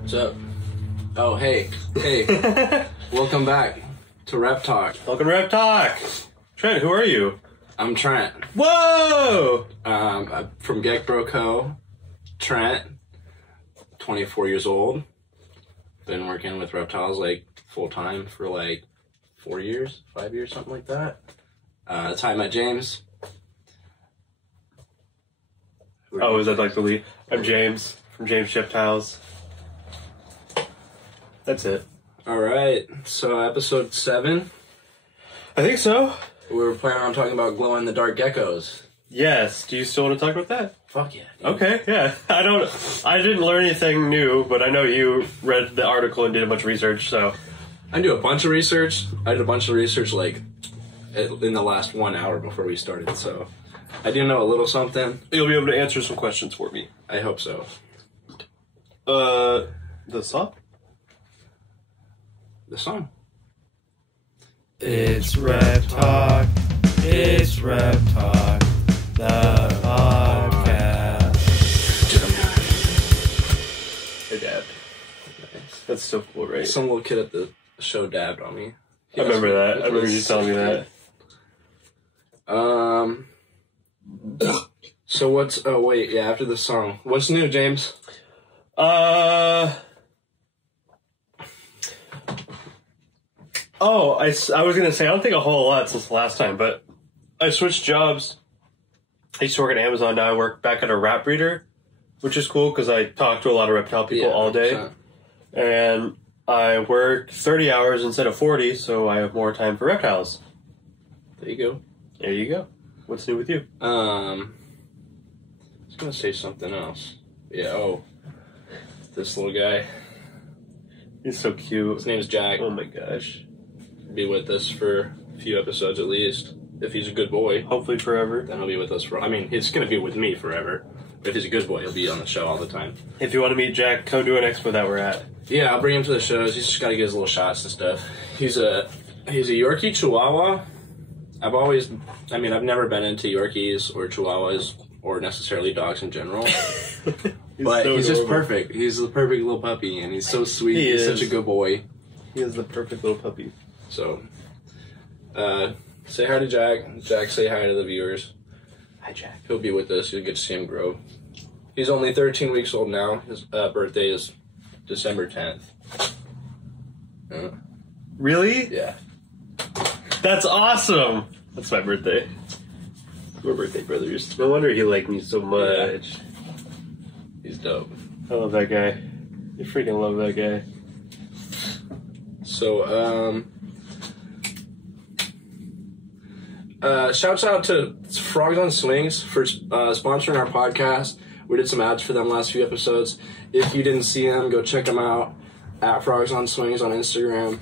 What's up? Oh, hey. Welcome back to RepTalk. Welcome to RepTalk. Trent, who are you? I'm Trent. Whoa! I'm from GeckBro Co. Trent, 24 years old. Been working with reptiles like full time for like 4 years, 5 years, something like that. That's how I met James. Oh, is that like the lead? I'm James from JamesJeptiles. That's it. Alright, so episode 7. I think so. We were planning on talking about glow-in-the-dark geckos. Yes. Do you still want to talk about that? Fuck yeah. Dude. Okay, yeah. I didn't learn anything new, but I know you read the article and did a bunch of research, so. I do a bunch of research. I did a bunch of research like in the last 1 hour before we started, so I do know a little something. You'll be able to answer some questions for me. I hope so. The song? The song. It's RepTalk. It's RepTalk. The podcast. Hey, Dad. Nice. That's so cool, right? Some little kid at the show dabbed on me. I remember that. I remember you telling me that. So what's... Oh, wait. Yeah, after the song. What's new, James? Oh, I was going to say, I don't think a whole lot since the last time, but I switched jobs. I used to work at Amazon, now I work back at a rat breeder, which is cool because I talk to a lot of reptile people all day. 100%. And I work 30 hours instead of 40, so I have more time for reptiles. There you go. There you go. What's new with you? I was going to say something else. Yeah, this little guy. He's so cute. His name's Jack. Oh my gosh. Be with us for a few episodes at least. If he's a good boy, Hopefully forever. then he'll be with us for... I mean, he's going to be with me forever. But if he's a good boy, he'll be on the show all the time. If you want to meet Jack, come to an expo that we're at. Yeah, I'll bring him to the shows. He's just got to get his little shots and stuff. He's a Yorkie Chihuahua. I've never been into Yorkies or Chihuahuas or necessarily dogs in general. But so he's just adorable. perfect. He's the perfect little puppy, and he's so sweet. He He's is. such a good boy. He is the perfect little puppy. So, say hi to Jack. Jack, say hi to the viewers. Hi, Jack. He'll be with us. You'll get to see him grow. He's only 13 weeks old now. His birthday is December 10th. Really? Yeah. That's awesome. That's my birthday. We're birthday brothers. No wonder he liked me so much. He's dope. I love that guy. I freaking love that guy. So, shouts out to Frogs on Swings for sponsoring our podcast. We did some ads for them last few episodes. If you didn't see them, go check them out at Frogs on Swings on Instagram.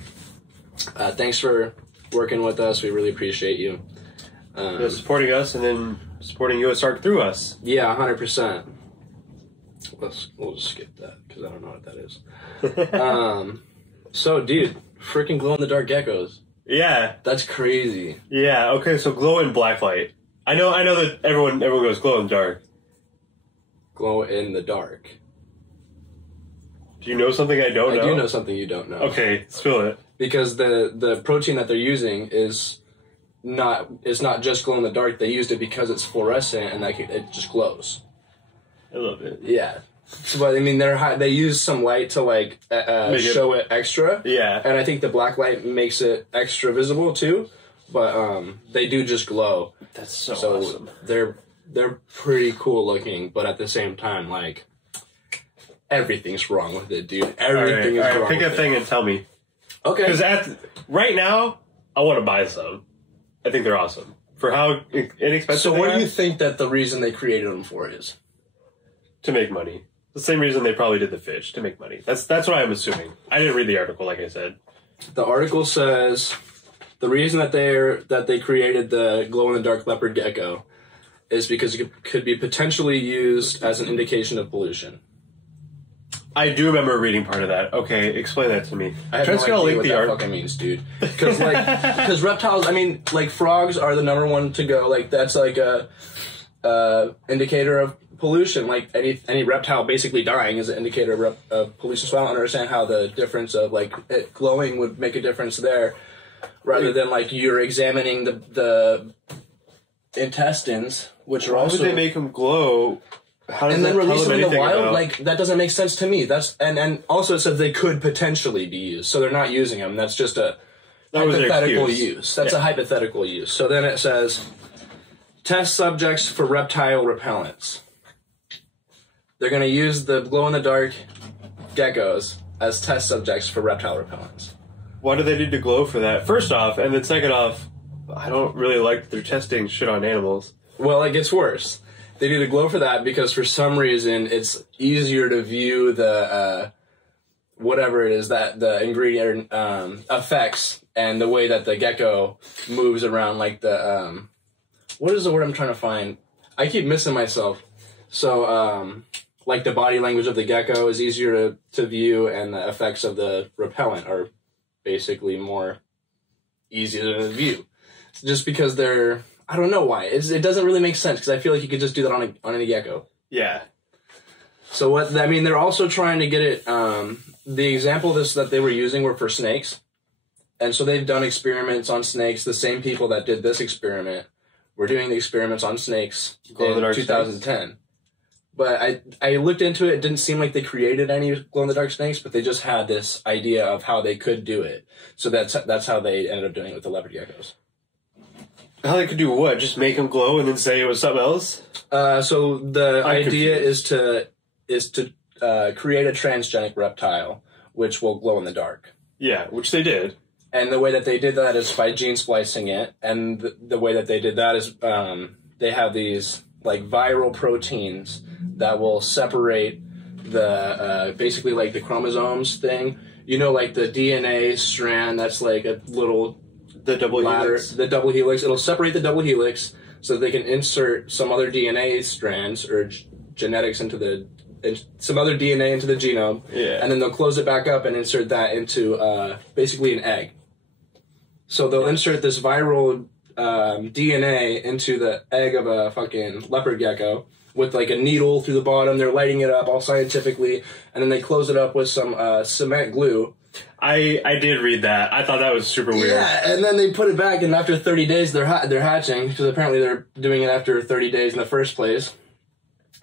Thanks for working with us. We really appreciate you. Supporting us and then supporting USARC through us. Yeah, 100%. We'll just skip that because I don't know what that is. So, dude, freaking glow-in-the-dark geckos. Yeah. That's crazy. Yeah, okay, so glow in black light. I know that everyone goes glow in the dark. Glow in the dark. Do you know something I don't know? I do know something you don't know. Okay, spill it. Because the protein that they're using is not just glow in the dark. They used it because it's fluorescent and it just glows. I love it. Yeah. So, but I mean, they use some light to like show it extra. Yeah. And I think the black light makes it extra visible too. But they do just glow. That's so awesome. They're pretty cool looking, but at the same time, like everything's wrong with it, dude. Everything is wrong. Pick a thing and tell me. Okay. Because right now, I want to buy some. I think they're awesome. For how inexpensive So they what are, do you think that the reason they created them for is? to make money. The same reason they probably did the fish, to make money. That's what I'm assuming. I didn't read the article, like I said. The article says the reason that they created the glow-in-the-dark leopard gecko is because it could be potentially used as an indication of pollution. I do remember reading part of that. Okay, explain that to me. I have Trent's no gonna idea link what the that article. fucking means, dude. Because reptiles, I mean, like frogs are the number one to go. Like that's like a indicator of pollution, like any reptile basically dying, is an indicator of pollution. So I don't understand how the difference of like it glowing would make a difference there, rather than like you're examining the intestines, which are also. Why would they make them glow? How does and then release them in the wild? about... Like that doesn't make sense to me. That's and also it says they could potentially be used, so they're not using them. That's just a hypothetical use. That's a hypothetical use. So then it says, test subjects for reptile repellents. They're going to use the glow-in-the-dark geckos as test subjects for reptile repellents. Why do they need to glow for that? First off, and then second off, I don't really like that they're testing shit on animals. Well, it gets worse. They need to glow for that because for some reason it's easier to view the whatever it is that the ingredient affects and the way that the gecko moves around, like the what is the word I'm trying to find? I keep missing myself. So like the body language of the gecko is easier to view, and the effects of the repellent are basically more easier to view. Just because they're, I don't know why. It doesn't really make sense because I feel like you could just do that on any gecko. Yeah. So what I mean, they're also trying to get it. The example that they were using were for snakes, and so they've done experiments on snakes. The same people that did this experiment were doing the experiments on snakes in 2010. Snakes. But I looked into it. It didn't seem like they created any glow-in-the-dark snakes, but they just had this idea of how they could do it. So that's how they ended up doing it with the leopard geckos. How they could do what? Just make them glow and then say it was something else? So the idea is to create a transgenic reptile, which will glow in the dark. Yeah, which they did. And the way that they did that is by gene splicing it. And the way that they did that is they have these like viral proteins that will separate the basically like the chromosomes thing. You know, like the DNA strand that's like a little the double ladder, helix. The double helix. It'll separate the double helix so that they can insert some other DNA strands or genetics into some other DNA into the genome. Yeah. And then they'll close it back up and insert that into basically an egg. So they'll insert this viral DNA into the egg of a fucking leopard gecko with like a needle through the bottom. They're lighting it up all scientifically, and then they close it up with some cement glue. I did read that. I thought that was super weird. Yeah, and then they put it back, and after 30 days they're hatching, because apparently they're doing it after 30 days in the first place.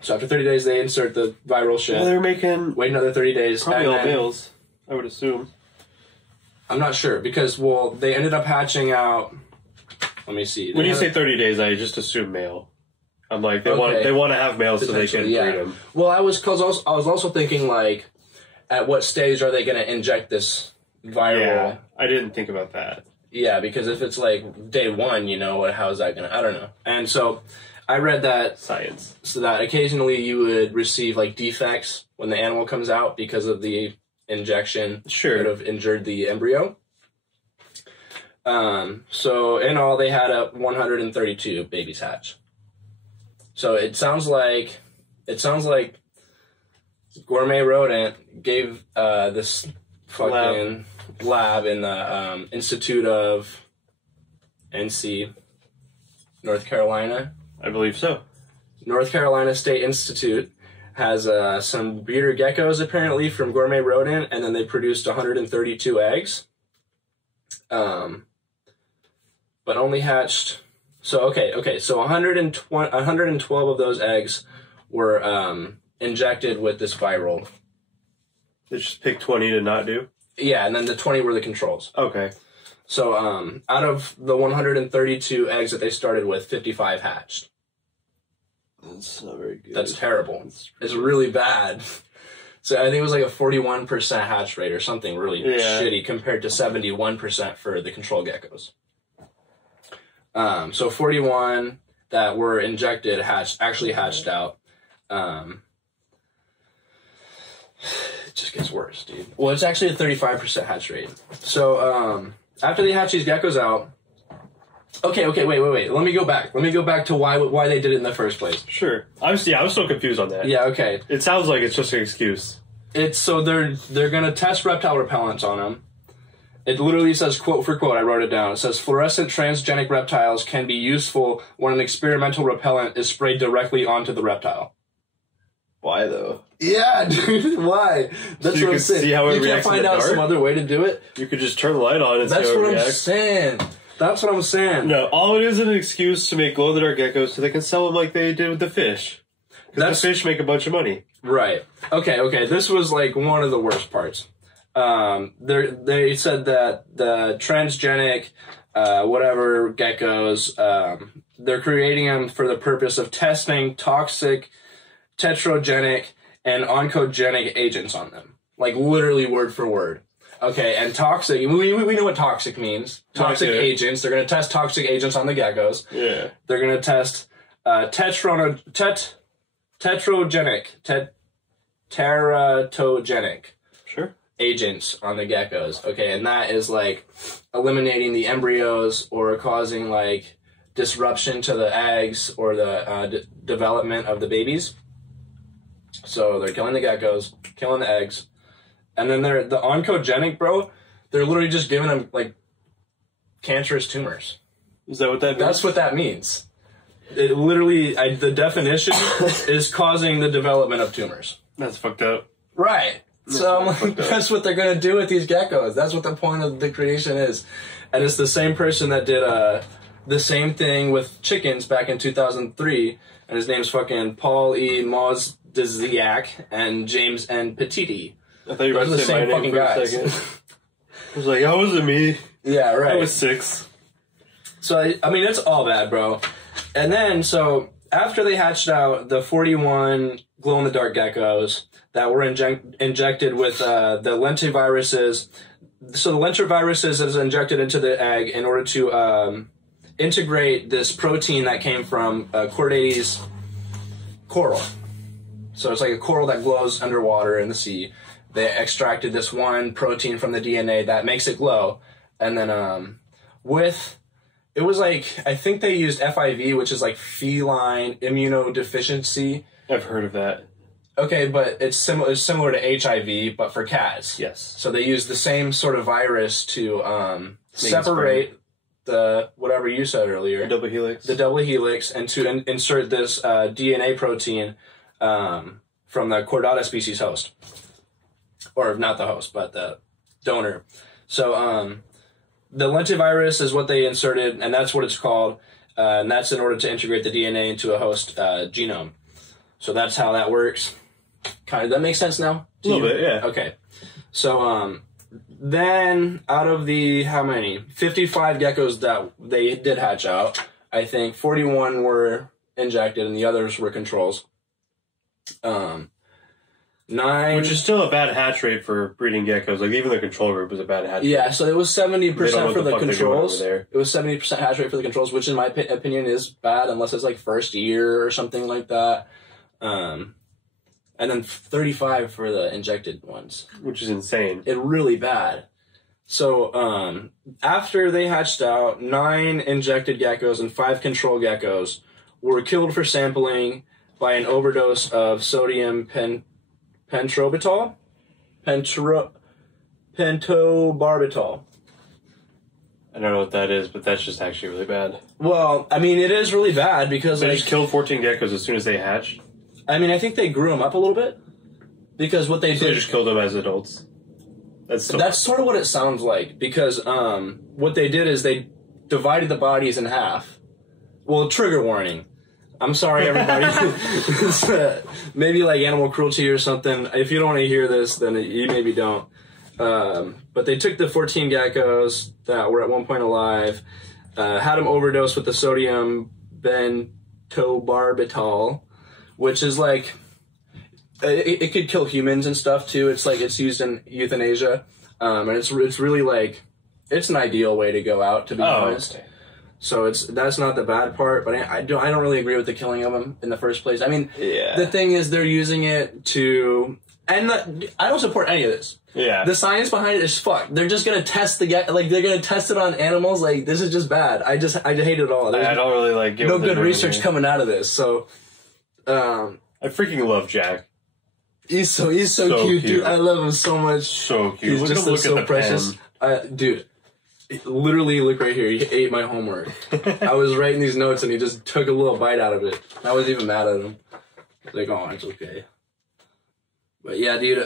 So after 30 days they insert the viral shit. Well, they're making... Wait another 30 days. Probably all males, I would assume. I'm not sure, because, well, they ended up hatching out... Let me see. When you say 30 days, I just assume male. I'm like, they want to have males so they can breed them. Well, I was also thinking, like, at what stage are they going to inject this viral... Yeah, I didn't think about that. Yeah, because if it's, like, day one, you know, how is that going to... I don't know. And so... I read that science, so that occasionally you would receive like defects when the animal comes out because of the injection that have injured the embryo. So in all, they had 132 babies hatch. So it sounds like Gourmet Rodent gave this fucking lab in the Institute of NC, North Carolina. I believe so. North Carolina State Institute has some breeder geckos apparently from Gourmet Rodent, and then they produced 132 eggs. But only hatched... So 112 of those eggs were injected with this viral. They just picked 20 to not do? Yeah, and then the 20 were the controls. Okay. So out of the 132 eggs that they started with, 55 hatched. That's not very good. That's terrible. It's really bad. So I think it was like a 41% hatch rate or something really shitty compared to 71% for the control geckos. So 41 that were injected actually hatched out. It just gets worse, dude. Well, it's actually a 35% hatch rate. So after they hatch these geckos out... Okay, wait. Let me go back to why they did it in the first place. Sure. I was still confused on that. Yeah, okay. It sounds like it's just an excuse. It's so they're gonna test reptile repellents on them. It literally says, quote for quote, I wrote it down. It says, fluorescent transgenic reptiles can be useful when an experimental repellent is sprayed directly onto the reptile. Why though? Yeah, dude, why? That's So what I'm saying. see how it you can't reacts in find the out dark? some other way to do it. You could just turn the light on and That's see how what it I'm reacts. saying. That's what I'm saying. No, all it is an excuse to make glow-in-the-dark geckos so they can sell them like they did with the fish. Because the fish make a bunch of money. Right. Okay. This was like one of the worst parts. They said that the transgenic, whatever geckos, they're creating them for the purpose of testing toxic, tetragenic, and oncogenic agents on them. Like literally word for word. Okay, and toxic, we know what toxic means. Toxic agents. They're going to test toxic agents on the geckos. Yeah. They're going to test teratogenic Sure. agents on the geckos. Okay, and that is like eliminating the embryos or causing like disruption to the eggs or the development of the babies. So they're killing the geckos, killing the eggs, and then they're the oncogenic, bro. They're literally just giving them like cancerous tumors. Is that what that means? That's what that means. It literally, the definition is causing the development of tumors. That's fucked up. Right. So I'm like, that's what they're going to do with these geckos. That's what the point of the creation is. And it's the same person that did the same thing with chickens back in 2003. And his name's fucking Paul E. Mozdziak and James N. Petiti. I thought you were Those are the going to say same my name fucking for a guys. second. I was like, how was it me? Yeah, right. I was 6. So, I mean, it's all bad, bro. And then, so, after they hatched out the 41 glow-in-the-dark geckos that were injected with the lentiviruses, so the lentiviruses is injected into the egg in order to integrate this protein that came from Chordates coral. So it's like a coral that glows underwater in the sea. They extracted this one protein from the DNA that makes it glow. And then it was like, I think they used FIV, which is like feline immunodeficiency. I've heard of that. Okay, but it's similar to HIV, but for cats. Yes. So they used the same sort of virus to separate the, whatever you said earlier. The double helix. The double helix, and to insert this DNA protein from the Chordata species host. Or not the host, but the donor. So the lentivirus is what they inserted, and that's what it's called. And that's in order to integrate the DNA into a host genome. So that's how that works. Kind of, that makes sense now? A little bit, yeah. Okay. So then out of the, how many? 55 geckos that they did hatch out, I think 41 were injected and the others were controls. 9... Which is still a bad hatch rate for breeding geckos. Like, even the control group was a bad hatch rate. Yeah, so it was 70% for the controls. It was 70% hatch rate for the controls, which in my opinion is bad unless it's like first year or something like that. And then 35 for the injected ones. Which is insane. It really bad. So after they hatched out, 9 injected geckos and 5 control geckos were killed for sampling by an overdose of sodium pentobarbital. I don't know what that is, but that's just actually really bad. Well, I mean, it is really bad because They like, just killed 14 geckos as soon as they hatched. I mean, I think they grew them up a little bit because what they So did. they just killed them as adults. That's sort of what it sounds like because what they did is they divided the bodies in half. Well, trigger warning. I'm sorry, everybody. Maybe like animal cruelty or something. If you don't want to hear this, then you maybe don't. But they took the 14 geckos that were at one point alive, had them overdose with the sodium pentobarbital, which is like, it could kill humans and stuff too. It's like, it's used in euthanasia. And it's really like, it's an ideal way to go out, to be honest. Okay. So that's not the bad part, but I don't really agree with the killing of them in the first place. I mean, The thing is they're using it to, and I don't support any of this. Yeah. The science behind it is fucked. They're just gonna test they're gonna test it on animals. Like, this is just bad. I hate it all. I don't really like no good research coming out of this. So, I freaking love Jack. He's so cute, dude. I love him so much. So cute. He's just so precious. Dude. Literally, look right here. He ate my homework. I was writing these notes, and he just took a little bite out of it. I wasn't even mad at him. Like, oh, it's okay. But yeah, dude.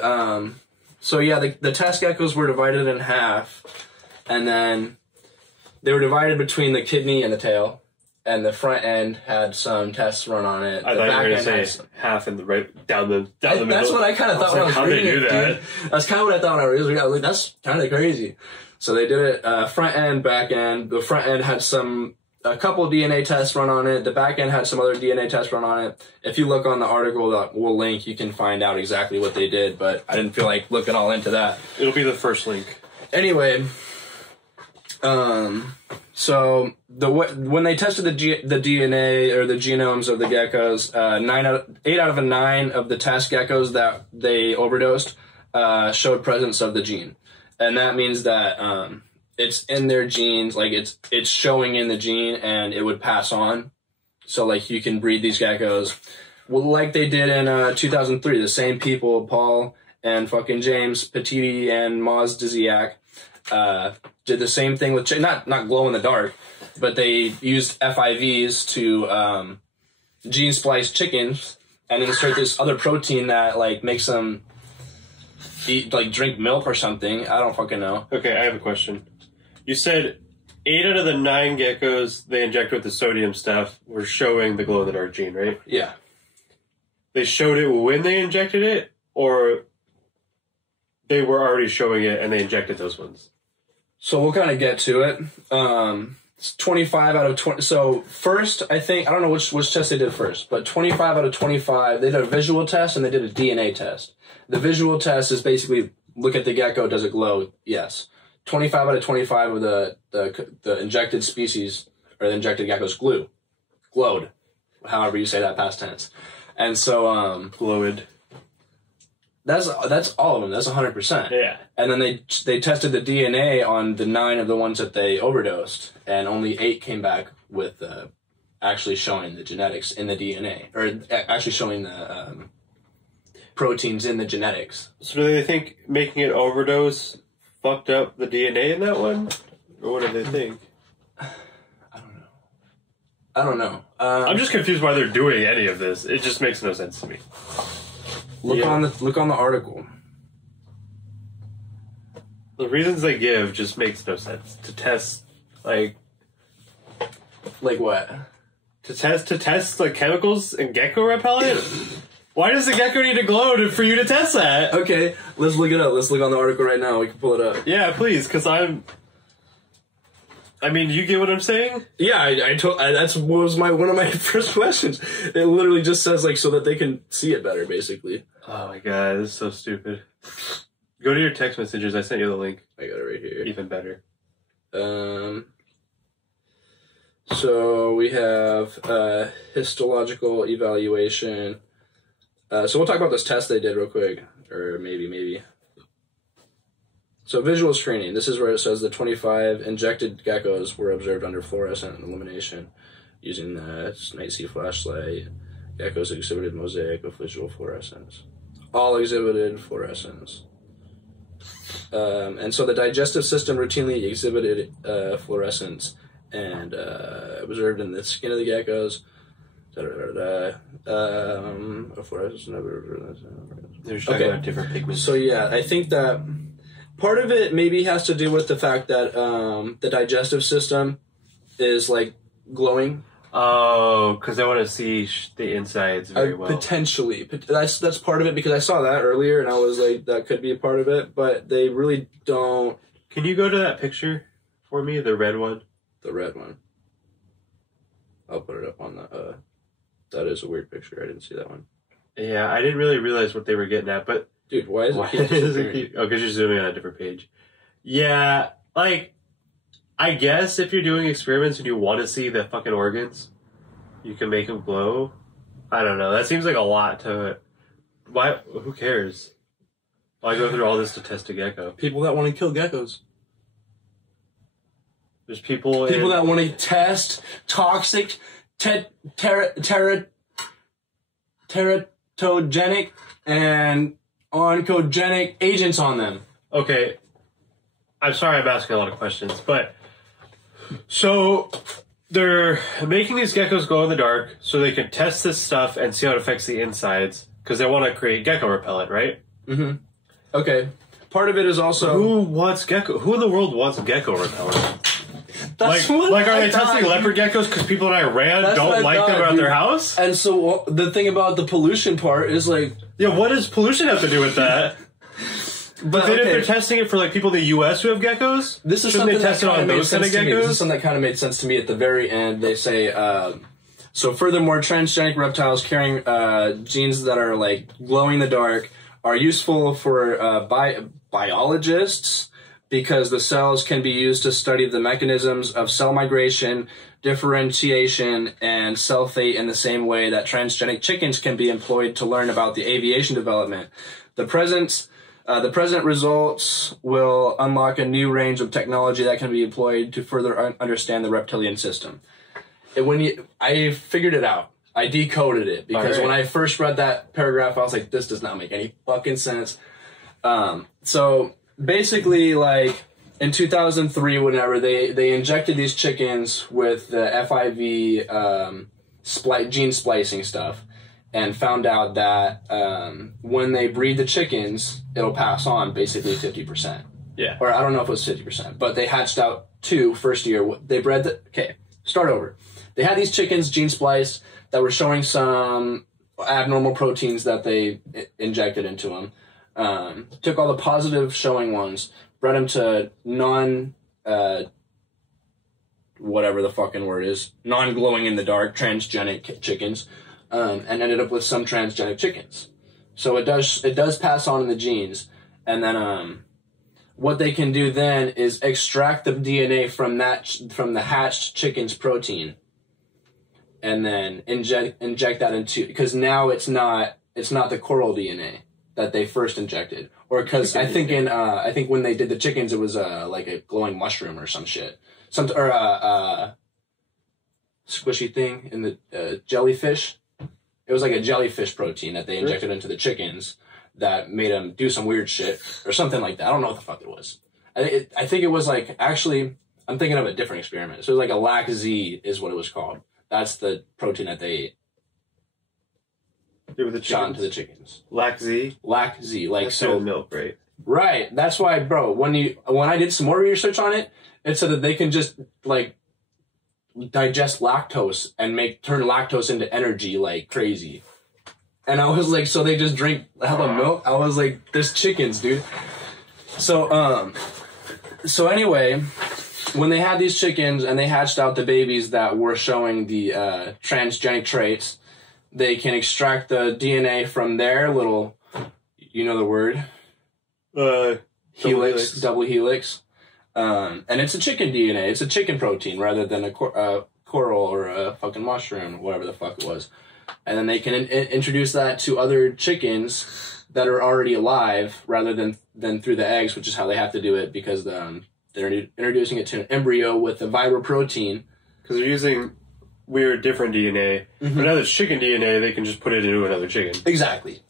So yeah, the test geckos were divided in half, and then they were divided between the kidney and the tail, and the front end had some tests run on it. I thought you were going to say half in the right down the middle. That's what I kind of thought when I was reading it, dude. That's kind of what I thought when I was reading it. I was like, that's kind of crazy. So they did it front end, back end. The front end had a couple of DNA tests run on it. The back end had some other DNA tests run on it. If you look on the article that we'll link, you can find out exactly what they did, but I didn't feel like looking all into that. It'll be the first link. Anyway, so when they tested the DNA or the genomes of the geckos, 8 out of 9 of the test geckos that they overdosed showed presence of the gene, and that means that it's in their genes, like it's showing in the gene, and it would pass on. So like you can breed these geckos, well, like they did in 2003. The same people, Paul and fucking James Petiti and Maz Dziak, did the same thing with not glow in the dark, but they used FIVs to gene splice chickens and insert this other protein that like makes them eat, like drink milk or something. I don't fucking know. Okay, I have a question. You said 8 out of the 9 geckos they injected with the sodium stuff were showing the glow in the dark gene, right? Yeah. They showed it when they injected it, or they were already showing it and they injected those ones? So we'll kind of get to it. It's 25 out of 20. So first, I don't know which test they did first, but 25 out of 25, they did a visual test and they did a DNA test. The visual test is basically look at the gecko, does it glow? Yes. 25 out of 25 of the injected species, or the injected geckos, glowed, however you say that past tense. And so, glowed. That's all of them. That's 100%. Yeah. And then they tested the DNA on the 9 of the ones that they overdosed, and only 8 came back with actually showing the genetics in the DNA, or actually showing the proteins in the genetics. So do they think making it overdose fucked up the DNA in that one? Or what do they think? I don't know. I'm just confused why they're doing any of this. It just makes no sense to me. Look on the article. The reasons they give just makes no sense. To test, like what? To test like chemicals in gecko repellent? Why does the gecko need to glow for you to test that? Okay, let's look it up. Let's look on the article right now. We can pull it up. Yeah, please, because you get what I'm saying? Yeah, that's was one of my first questions. It literally just says like so that they can see it better, basically. Oh my god, this is so stupid. Go to your text messages. I sent you the link. I got it right here. Even better. So we have histological evaluation. So we'll talk about this test they did real quick, or maybe. So visual screening. This is where it says the 25 injected geckos were observed under fluorescent illumination using the night sea flashlight. Geckos exhibited mosaic of visual fluorescence. All exhibited fluorescence. And so the digestive system routinely exhibited fluorescence and observed in the skin of the geckos. There's talking about different pigments. So yeah, I think that part of it maybe has to do with the fact that the digestive system is like glowing. Oh, because I want to see the insides very well. Potentially. That's part of it, because I saw that earlier and I was like, that could be a part of it, but they really don't. Can you go to that picture for me, the red one? The red one. I'll put it up on the... that is a weird picture. I didn't see that one. Yeah, I didn't really realize what they were getting at, but... Dude, why is it Oh, because you're zooming on a different page. Yeah, like... I guess if you're doing experiments and you want to see the fucking organs, you can make them glow. I don't know. That seems like a lot to... Why? Who cares? Why go through all this to test a gecko? People that want to kill geckos. There's people that want to test toxic, teratogenic, and oncogenic agents on them. Okay. I'm sorry I'm asking a lot of questions, but... So, they're making these geckos glow in the dark so they can test this stuff and see how it affects the insides, because they want to create gecko repellent, right? Mm-hmm. Okay. Part of it is also... Who in the world wants a gecko repellent? That's Like, are they testing leopard geckos because people in Iran don't like them around their house? And so the thing about the pollution part is like... Yeah, what does pollution have to do with that? But then if they're testing it for like people in the U.S. who have geckos, this is shouldn't something they test it on those kind of geckos? This is something that kind of made sense to me at the very end. They say, so furthermore, transgenic reptiles carrying genes that are like glow in the dark are useful for biologists because the cells can be used to study the mechanisms of cell migration, differentiation, and cell fate in the same way that transgenic chickens can be employed to learn about the aviation development. The present results will unlock a new range of technology that can be employed to further understand the reptilian system. I figured it out. I decoded it because when I first read that paragraph, I was like, this does not make any fucking sense. So basically, like in 2003, whenever they injected these chickens with the FIV gene splicing stuff, and found out that when they breed the chickens, it'll pass on basically 50%. Yeah. Or I don't know if it was 50%, but they hatched out 2 first year. They bred start over. They had these chickens gene spliced that were showing some abnormal proteins that they injected into them. Took all the positive showing ones, bred them to whatever the fucking word is, non-glowing in the dark, transgenic chickens, and ended up with some transgenic chickens. So it does pass on in the genes, and then what they can do then is extract the DNA from the hatched chicken's protein, and then inject that into, because now it's not the coral DNA that they first injected, or because I think when they did the chickens it was like a glowing mushroom or some shit, or a squishy thing in the jellyfish. It was like a jellyfish protein that they injected into the chickens that made them do some weird shit or something like that. I don't know what the fuck it was. I think it was like, actually, I'm thinking of a different experiment. So it was like a LAC-Z is what it was called. That's the protein that they shot into the chickens. LAC-Z? LAC-Z. Like, that's so milk, right? Right. That's why, bro, when I did some more research on it, it said that they can just, like, digest lactose and turn lactose into energy like crazy. And I was like, so they just drink hella milk? I was like, there's chickens, dude. So anyway, when they had these chickens and they hatched out the babies that were showing the transgenic traits, they can extract the DNA from their little, you know the word? Double helix. And it's a chicken DNA. It's a chicken protein rather than a coral or a fucking mushroom, whatever the fuck it was. And then they can introduce that to other chickens that are already alive rather than through the eggs, which is how they have to do it because they're introducing it to an embryo with a viral protein. Because they're using weird, different DNA. Mm-hmm. But now there's chicken DNA, they can just put it into another chicken. Exactly.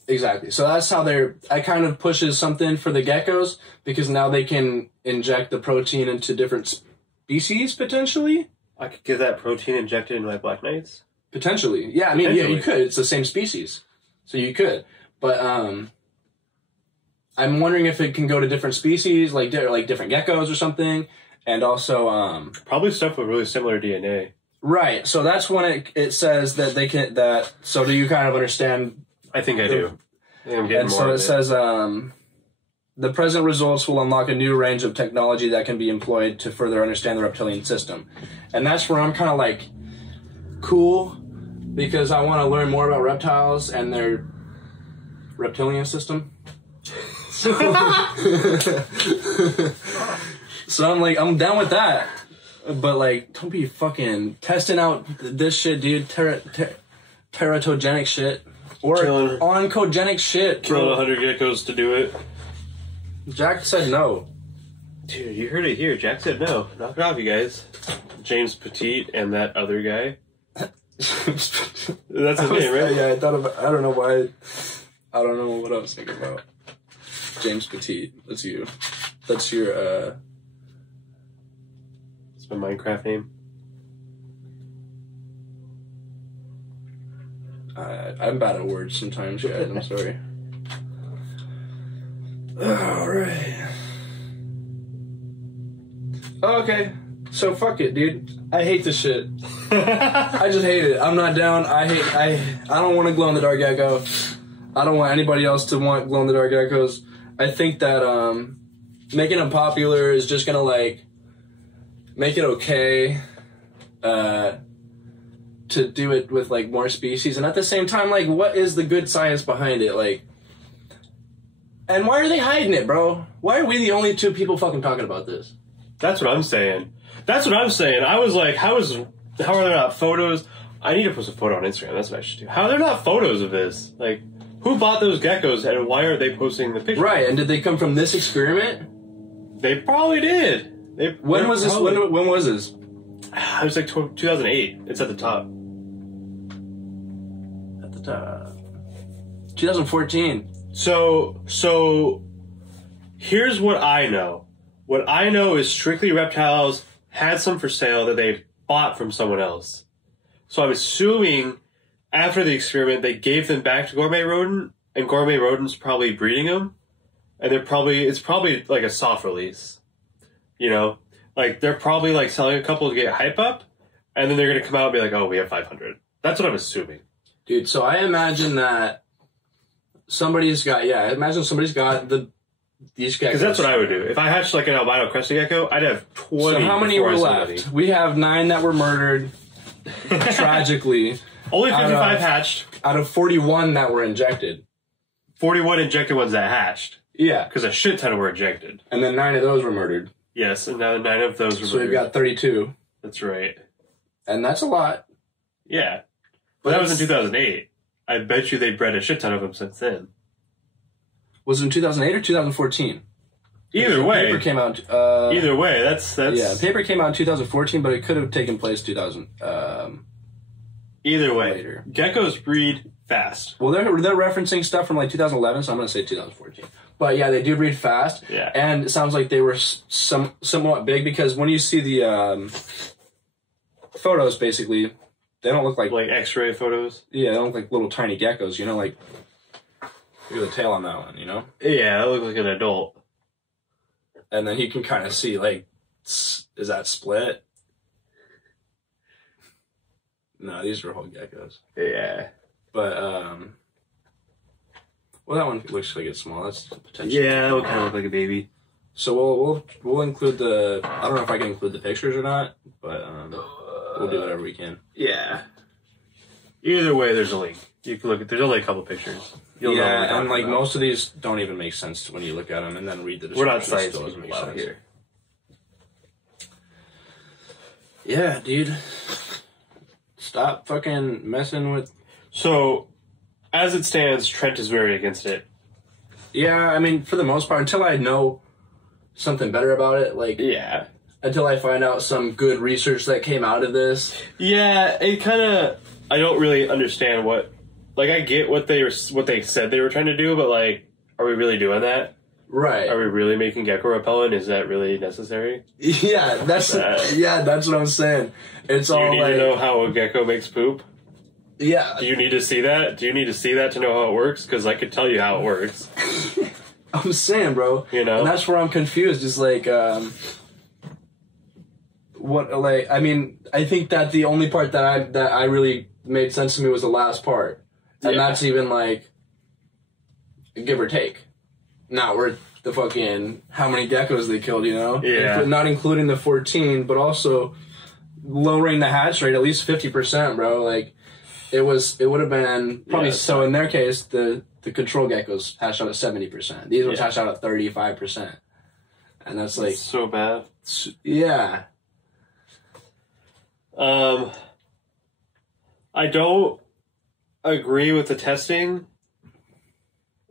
So that's how I kind of pushes something for the geckos, because now they can inject the protein into different species, potentially. I could get that protein injected in my Black Knights? Potentially. Yeah, I mean, yeah, you could. It's the same species. So you could. But I'm wondering if it can go to different species, like different geckos or something. And also... probably stuff with really similar DNA. Right, so that's when it says that they can, so do you kind of understand? I think I do. I think I'm getting more so of it says, the present results will unlock a new range of technology that can be employed to further understand the reptilian system. And that's where I'm kind of like, cool, because I want to learn more about reptiles and their reptilian system. So I'm like, I'm down with that. But, like, don't be fucking testing out this shit, dude. Teratogenic shit. Or oncogenic shit, bro. Killing 100 geckos to do it. Jack said no. Dude, you heard it here. Jack said no. Knock it off, you guys. James Petit and that other guy. That's his name, right? Yeah, I don't know why. I don't know what I was thinking about. James Petit. That's you. That's your, my Minecraft name. I'm bad at words sometimes, guys. I'm sorry. Alright. Okay. So fuck it, dude. I hate this shit. I just hate it. I'm not down. I don't want a glow-in-the-dark gecko. I don't want anybody else to want glow-in-the-dark geckos. I think that making them popular is just gonna like make it okay to do it with like more species, and at the same time, like, what is the good science behind it? Like, and why are they hiding it, bro? Why are we the only two people fucking talking about this? That's what I'm saying. I was like, how are there not photos? I need to post a photo on Instagram. That's what I should do. How are there not photos of this? Like, who bought those geckos and why aren't they posting the pictures? Right, and did they come from this experiment? They probably did. When was this? When was this? It was like 2008. It's at the top. At the top. 2014. So here's what I know. What I know is Strictly Reptiles had some for sale that they bought from someone else. So I'm assuming after the experiment they gave them back to Gourmet Rodent, and Gourmet Rodent's probably breeding them, and it's probably like a soft release. You know, like they're probably like selling a couple to get hype up, and then they're gonna come out and be like, "Oh, we have 500." That's what I'm assuming, dude. So I imagine that somebody's got these geckos. Because that's what I would do. If I hatched like an albino crested gecko, I'd have 20. So how many were left? We have 9 that were murdered, tragically. Only 55 hatched. Out of 41 that were injected. 41 injected ones that hatched. Yeah. Because a shit ton were injected. And then 9 of those were murdered. Yes, and now 9 of those were murdered. So we've got 32. That's right. And that's a lot. Yeah. But that was in 2008. I bet you they bred a shit ton of them since then. Was it in 2008 or 2014? Either way. Paper came out... either way, that's... Yeah, paper came out in 2014, but it could have taken place 2000... either way. Later. Geckos breed fast. Well, they're referencing stuff from like 2011, so I'm going to say 2014. But yeah, they do breed fast. Yeah. And it sounds like they were somewhat big, because when you see the photos, basically, they don't look like... Like x-ray photos? Yeah, they don't look like little tiny geckos, you know, like... Look at the tail on that one, you know? Yeah, it looks like an adult. And then you can kind of see, like, is that split? No, these are whole geckos. Yeah. But, well, that one looks like it's small. That's potentially... Yeah, that would kind of look like a baby. So we'll include the... I don't know if I can include the pictures or not, but we'll do whatever we can. Yeah. Either way, there's a link. You can look at... There's only a couple pictures. Yeah, and like most of these don't even make sense when you look at them and then read the description. We're not science doesn't make people sense here. Yeah, dude. Stop fucking messing with... So, as it stands, Trent is very against it. Yeah, I mean, for the most part, until I know something better about it, like... Yeah. Until I find out some good research that came out of this. Yeah, it kind of... I don't really understand what... Like, I get what they said they were trying to do, but, like, are we really doing that? Right. Are we really making gecko repellent? Is that really necessary? Yeah, that's what I'm saying. It's all like... Do you need to know how a gecko makes poop? Yeah. Do you need to see that? Do you need to see that to know how it works? Because I could tell you how it works. I'm saying, bro. You know? And that's where I'm confused. Is like, I mean, I think that the only part that I really made sense to me was the last part. And that's even like, give or take. Not worth the fucking how many geckos they killed, you know? Yeah. Not including the 14, but also lowering the hatch rate at least 50%, bro. Like, it would have been probably so in their case, the control geckos hatched out at 70%. These ones hatched out at 35%. And that's like... It's so bad. Yeah. I don't agree with the testing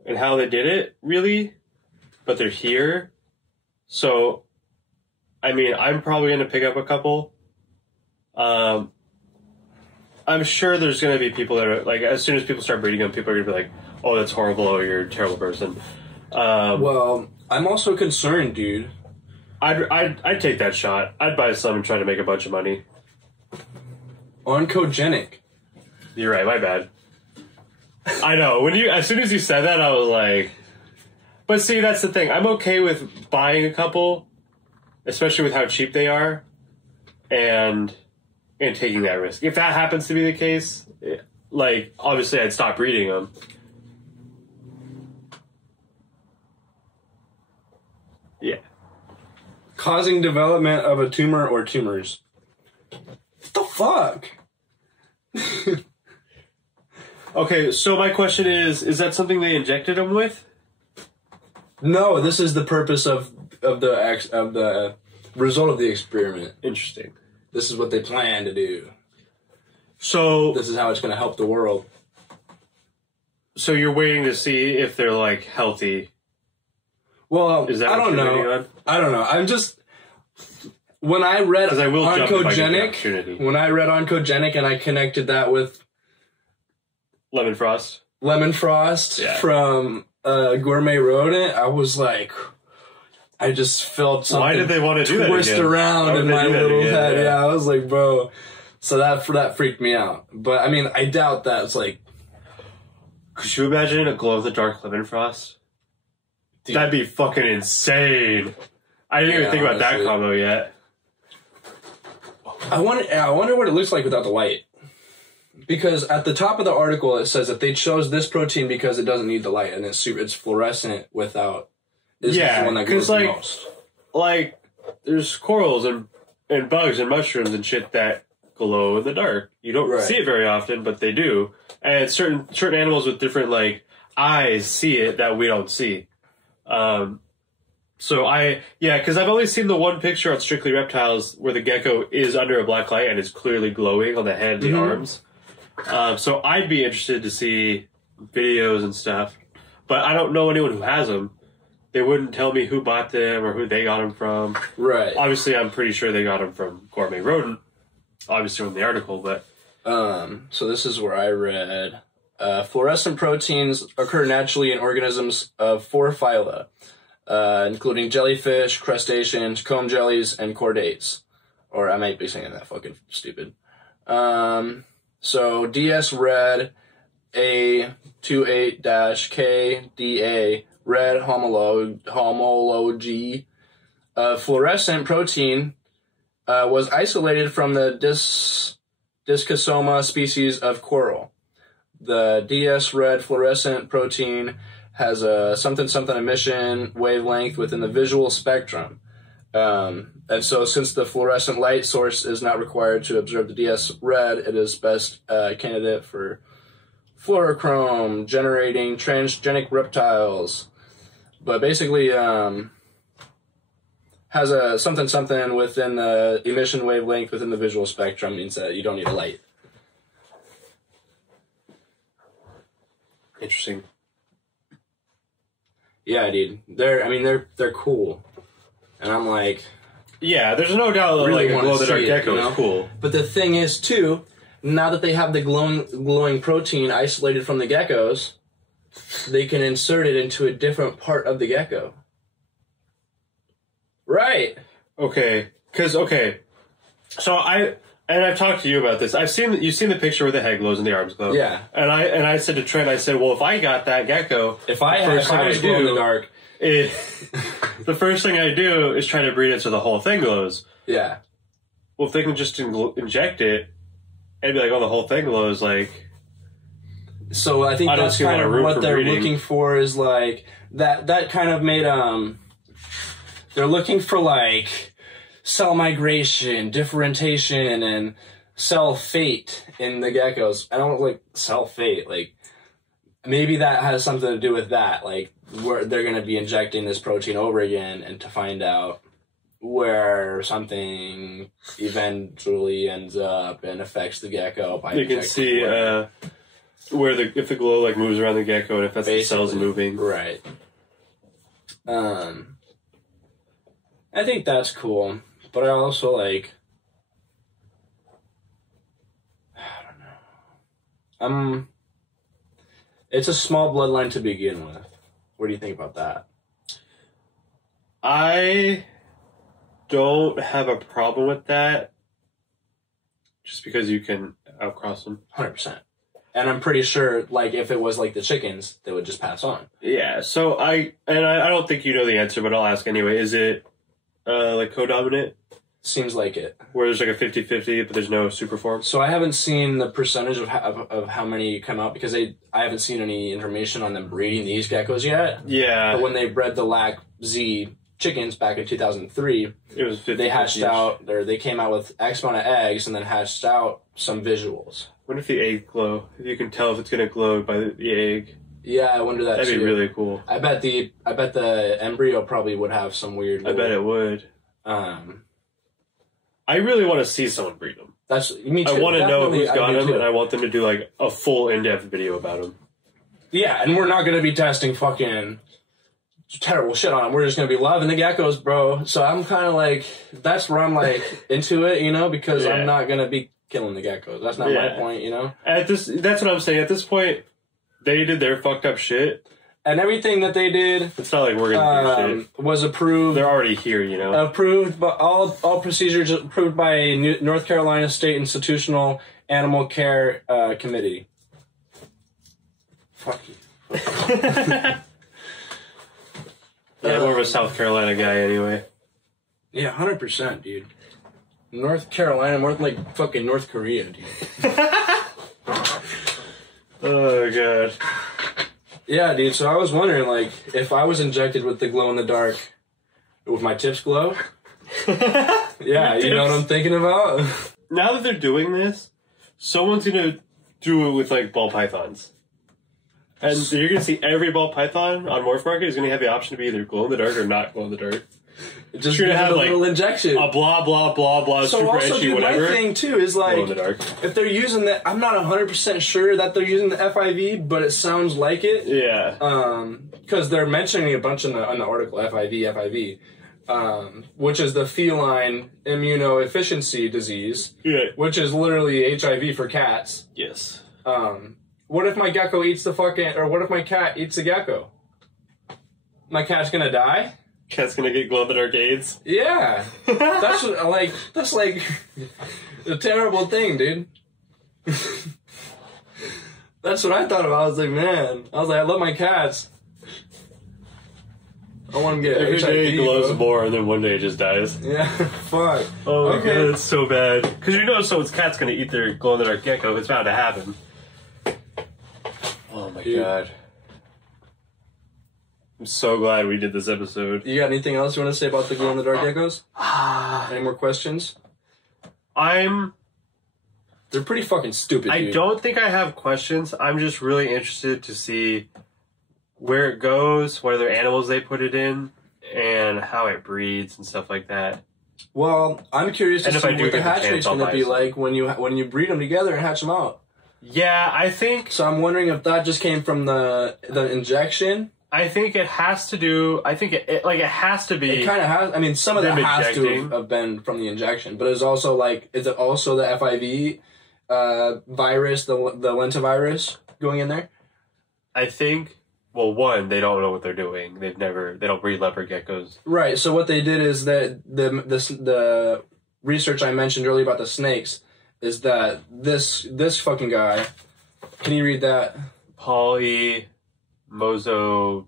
and how they did it, really, but they're here. So, I mean, I'm probably going to pick up a couple. I'm sure there's going to be people that are, like, as soon as people start breeding them, people are going to be like, oh, that's horrible, oh, you're a terrible person. Well, I'm also concerned, dude. I'd take that shot. I'd buy some and try to make a bunch of money. Oncogenic. You're right, my bad. I know. As soon as you said that, I was like... But see, that's the thing. I'm okay with buying a couple, especially with how cheap they are, and taking that risk. If that happens to be the case, like, obviously I'd stop breeding them. Yeah. Causing development of a tumor or tumors. What the fuck? Okay, so my question is that something they injected them with? No, this is the purpose of the result of the experiment. Interesting. This is what they plan to do. So This is how it's going to help the world. So you're waiting to see if they're like healthy. Well, Is that I what don't you're know. waiting on? I don't know. I'm just when I read 'Cause I will jump if I get the oncogenic, opportunity. when I read oncogenic and I connected that with Lemon frost. lemon frost Yeah. from Gourmet Rodent, I was like, I just felt something Why did they want to do that twist again? around Why would in they my do that little again? head. Yeah, I was like, bro. So that freaked me out. But I mean, I doubt that's like. Could you imagine a glow of the dark lemon frost? Dude. That'd be fucking insane. I didn't even Yeah, think about that honestly. combo yet. I wonder what it looks like without the light. Because at the top of the article it says that they chose this protein because it doesn't need the light and it's fluorescent without. This is the one that glows the like, most. like, there's corals and bugs and mushrooms and shit that glow in the dark. You don't Right. see it very often, but they do. And certain animals with different like eyes see it that we don't see. So because I've only seen the one picture on Strictly Reptiles where the gecko is under a black light and is clearly glowing on the head and the arms. So I'd be interested to see videos and stuff, but I don't know anyone who has them. They wouldn't tell me who bought them or who they got them from. Right. Obviously, I'm pretty sure they got them from Gourmet Rodent, obviously from the article, but... So this is where I read, fluorescent proteins occur naturally in organisms of 4 phyla, including jellyfish, crustaceans, comb jellies, and chordates. Or I might be saying that fucking stupid. So DS red A28-KDA red homology fluorescent protein was isolated from the Discosoma species of coral. The DS red fluorescent protein has a something emission wavelength within the visual spectrum. And so since the fluorescent light source is not required to observe the DS red, it is best candidate for fluorochrome generating transgenic reptiles. But basically has a something within the emission wavelength within the visual spectrum, means that you don't need a light. Interesting. Yeah, dude. They're cool. And I'm like, Yeah, there's no doubt that Really like a wanna glow-in-the-dark see it, gecko you know? is cool. but the thing is too, now that they have the glowing protein isolated from the geckos, they can insert it into a different part of the gecko. Right. Okay, so I've talked to you about this. You've seen the picture where the head glows and the arms glow. Yeah. And I said to Trent, I said, well, if I got that gecko, If I the first thing was I glow in the do dark, the first thing I do is try to breed it so the whole thing glows. yeah. Well, if they can just inject it and be like, oh, the whole thing glows, like... So I think I don't that's see a lot kind of of room what for they're breeding. looking for is like that kind of made they're looking for like cell migration, differentiation, and cell fate in the geckos. I don't like cell fate, like maybe that has something to do with that, like where they're gonna be injecting this protein over again and to find out where something eventually ends up and affects the gecko by You can injecting see it. if the glow like moves around the gecko and if that's the cells Basically. moving. Right. I think that's cool, but I also like. I don't know. It's a small bloodline to begin with. What do you think about that? I don't have a problem with that, just because you can outcross them. 100%. And I'm pretty sure, like, if it was like the chickens, they would just pass on. Yeah, so I don't think you know the answer, but I'll ask anyway. Is it, like, codominant? Seems like it. Where there's like a 50-50, but there's no super form? So I haven't seen the percentage of how many come out, because I haven't seen any information on them breeding these geckos yet. Yeah. But when they bred the Lac Z chickens back in 2003, it was 50, they hatched out, or they came out with X amount of eggs and then hatched out some visuals. What if the egg glow? If you can tell if it's going to glow by the egg. Yeah, I wonder that That'd too. be really cool. I bet the embryo probably would have some weird. I bet it would. I really want to see someone breed them. That's me too. I want to know who's got them, too. and I want them to do like a full in-depth video about them. Yeah, and we're not going to be testing fucking terrible shit on them. We're just going to be loving the geckos, bro. So I'm kind of like, that's where I'm like into it, you know, because I'm not going to be killing the geckos. That's not my point, you know. That's what I'm saying. At this point, they did their fucked up shit. And everything that they did, it's not like we're gonna do shit. Was approved. They're already here, you know. Approved, but all procedures approved by North Carolina State Institutional Animal Care Committee. Fuck you. Yeah, more of a South Carolina guy, anyway. Yeah, 100%, dude. North Carolina, more like fucking North Korea, dude. Oh god. Yeah, dude, so I was wondering, like, if I was injected with the glow-in-the-dark, would my tips glow? Yeah, you know what I'm thinking about? Now that they're doing this, someone's gonna do it with, like, ball pythons. And you're gonna see every ball python on Morph Market is gonna have the option to be either glow-in-the-dark or not glow-in-the-dark. Just gonna have, like, a little injection. A blah, blah, blah, blah, so super also, edgy, dude, whatever. My thing, too, is, like, if they're using that, I'm not 100% sure that they're using the FIV, but it sounds like it. Yeah. Because they're mentioning a bunch on the article, FIV, which is the feline immunodeficiency disease, which is literally HIV for cats. Yes. What if my gecko eats the fucking, or what if my cat eats a gecko? My cat's gonna die? Cat's gonna get glow-in-the-dark AIDS? Yeah. That's like a terrible thing, dude. That's what I thought about. I was like, man. I was like, I love my cats. I want them to get every HIV, day it glows bro. more, and then one day it just dies. Yeah, fuck. Oh my god, that's so bad. Because you know someone's cat's gonna eat their glow-in-the-dark gecko. It's bound to happen. Oh my god. I'm so glad we did this episode. You got anything else you want to say about the glow-in-the-dark geckos? Any more questions? They're pretty fucking stupid, dude. I don't think I have questions. I'm just really interested to see where it goes, what other animals they put it in, and how it breeds and stuff like that. Well, I'm curious to see what the hatch rate's going to be like when you breed them together and hatch them out. Yeah, I think... So I'm wondering if that just came from the I injection. think it has to do... I think it has to be... It kind of has... I mean, some of that has to have been from the injection. But it's also like... Is it also the FIV virus, the lentivirus going in there? I think... Well, one, they don't know what they're doing. They don't breed leopard geckos. Right. So what they did is that the research I mentioned earlier about the snakes is that this fucking guy... Can you read that? Mosaic.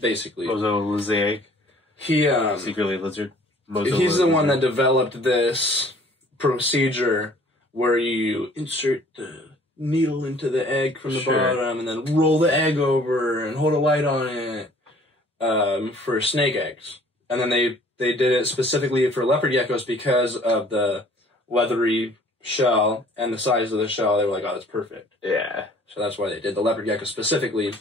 Basically. Mosaic. He, secretly lizard. He's the one that developed this procedure where you insert the needle into the egg from the bottom and then roll the egg over and hold a light on it for snake eggs. And then they did it specifically for leopard geckos because of the leathery shell and the size of the shell. They were like, oh, that's perfect. Yeah. So that's why they did the leopard gecko specifically.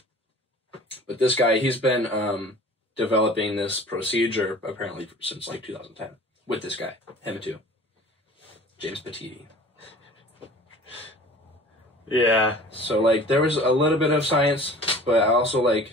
But this guy, he's been developing this procedure apparently since like 2010 with this guy, him too, James Petiti. Yeah. So like there was a little bit of science, but I also like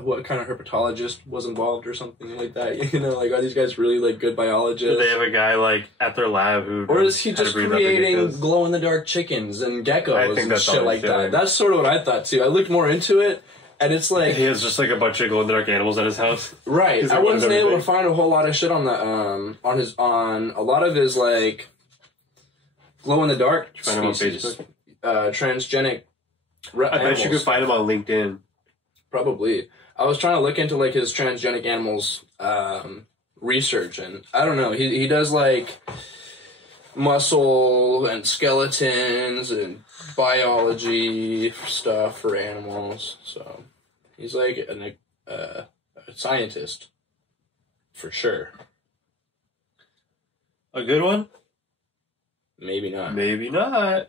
what kind of herpetologist was involved or something like that. You know, like are these guys really like good biologists? Do they have a guy like at their lab who? Or is he just creating glow in the dark chickens and geckos and shit like that? That's sort of what I thought too. I looked more into it. And it's like... He has just like a bunch of glow-in-the-dark animals at his house. Right. I wasn't able to find a whole lot of shit on the, on a lot of his, like, glow-in-the-dark species. transgenic I bet you could find him on LinkedIn. Probably. I was trying to look into like his transgenic animals research, and I don't know. He does like muscle and skeletons and biology stuff for animals. So he's like a scientist for sure. A good one? Maybe not. Maybe not.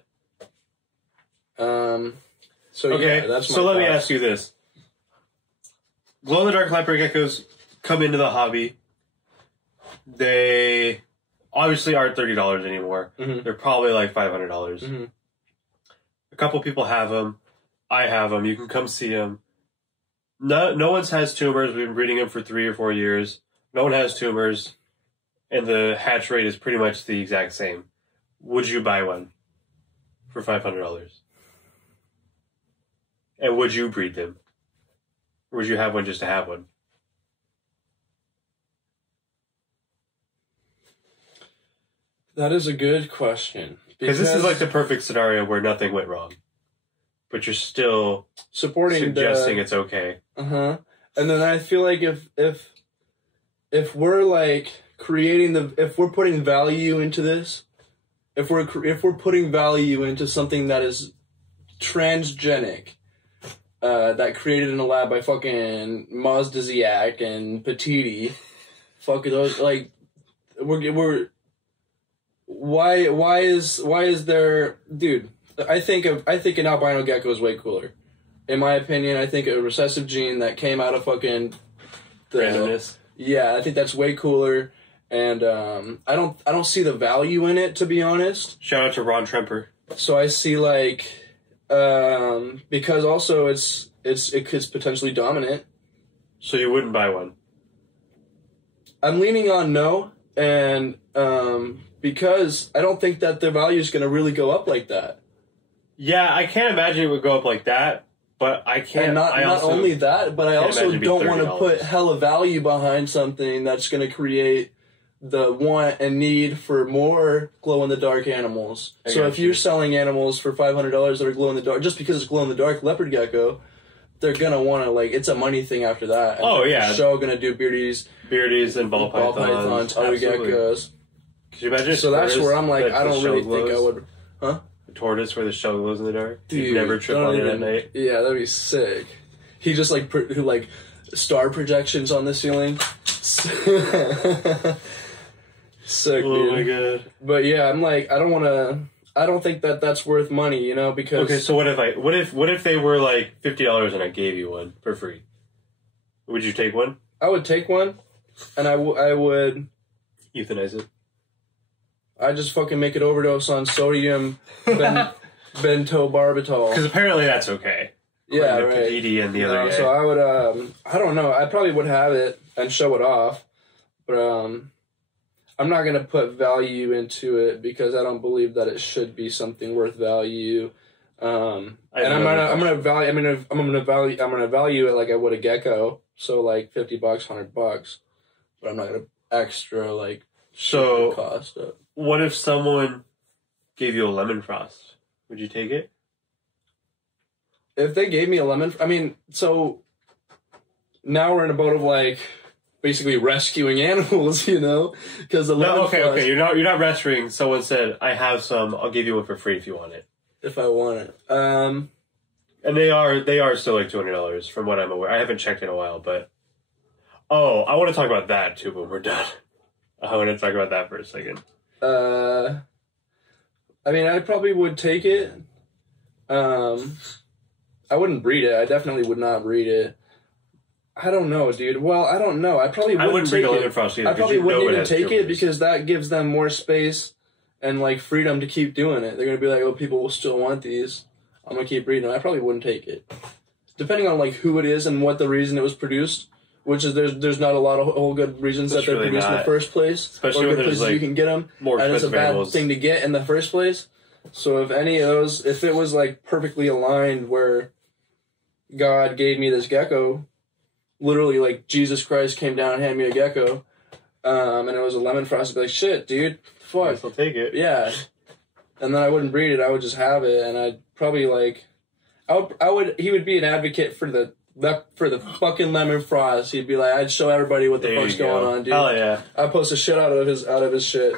So okay, yeah, that's my so let me thoughts. ask you this. Glow-in-the-dark leopard geckos come into the hobby. They obviously aren't $30 anymore. Mm-hmm. They're probably like $500. Mm-hmm. A couple people have them. I have them. You can come see them. No one's has tumors. We've been breeding them for 3 or 4 years. No one has tumors. And the hatch rate is pretty much the exact same. Would you buy one for $500? And would you breed them? Or would you have one just to have one? That is a good question. Because this is like the perfect scenario where nothing went wrong. But you're still supporting suggesting it's okay. Uh-huh. And then I feel like if we're like creating if we're putting value into this, if we're putting value into something that is transgenic, that created in a lab by fucking Mazdaziak and Petiti, fuck those, like, we're why is there, dude? I think an albino gecko is way cooler. In my opinion, I think a recessive gene that came out of fucking randomness. Yeah, I think that's way cooler, and I don't see the value in it, to be honest. Shout out to Ron Tremper. So I see like because also it's potentially dominant. So you wouldn't buy one? I'm leaning on no, and because I don't think that their value is going to really go up like that. Yeah, I can't imagine it would go up like that, but I can't. And not only that, but I also don't want to put hella value behind something that's going to create the want and need for more glow-in-the-dark animals. So if you're selling animals for $500 that are glow-in-the-dark, just because it's glow-in-the-dark leopard gecko, they're going to want to, like, it's a money thing after that. And oh, yeah. The show going to do beardies and ball pythons, other geckos. Could you imagine? So that's where I'm like, I don't really think I would. Huh? A tortoise where the shell glows in the dark. Dude, you'd never trip on it at night. Yeah, that'd be sick. He just like like star projections on the ceiling. Sick, oh dude. My god. But yeah, I'm like, I don't think that that's worth money, you know, because okay. So what if they were like $50 and I gave you one for free? Would you take one? I would take one, and I would euthanize it. I just fucking make it overdose on sodium bentobarbital. Because apparently that's okay. Yeah, the right. Petiti and the other guy. So I would, I don't know. I probably would have it and show it off, but I'm not gonna put value into it because I don't believe that it should be something worth value. And I'm gonna value it like I would a gecko. So like $50, $100, but I'm not gonna extra like so cost it. What if someone gave you a lemon frost? Would you take it? If they gave me a lemon, I mean, so now we're in a boat of like basically rescuing animals, you know? Because the lemon frost, okay, you're not rescuing. Someone said, "I have some. I'll give you one for free if you want it." If I want it, and they are still like $200 from what I'm aware. I haven't checked in a while, but I want to talk about that too when we're done. I want to talk about that for a second. I mean, I probably would take it. I wouldn't breed it. I definitely would not breed it. I don't know, dude. Well, I don't know. I wouldn't breed a lemon frost either. I probably wouldn't even take it because that gives them more space and like freedom to keep doing it. They're gonna be like, oh, people will still want these. I'm gonna keep breeding them. I probably wouldn't take it, depending on like who it is and what the reason it was produced. Which is there's not a lot of whole good reasons that they're really produced in the first place, especially or when good places like you can get them, and it's a bad thing to get in the first place. So if any of those, if it was like perfectly aligned where God gave me this gecko, literally like Jesus Christ came down and handed me a gecko, and it was a lemon frost, I'd be like, shit, dude, fuck, I'll take it. Yeah, and then I wouldn't breed it. I would just have it, and I'd probably like, he would be an advocate for the fucking lemon frost. He'd be like, I'd show everybody what the fuck's going on, dude. Hell yeah. I'd post the shit out of his shit.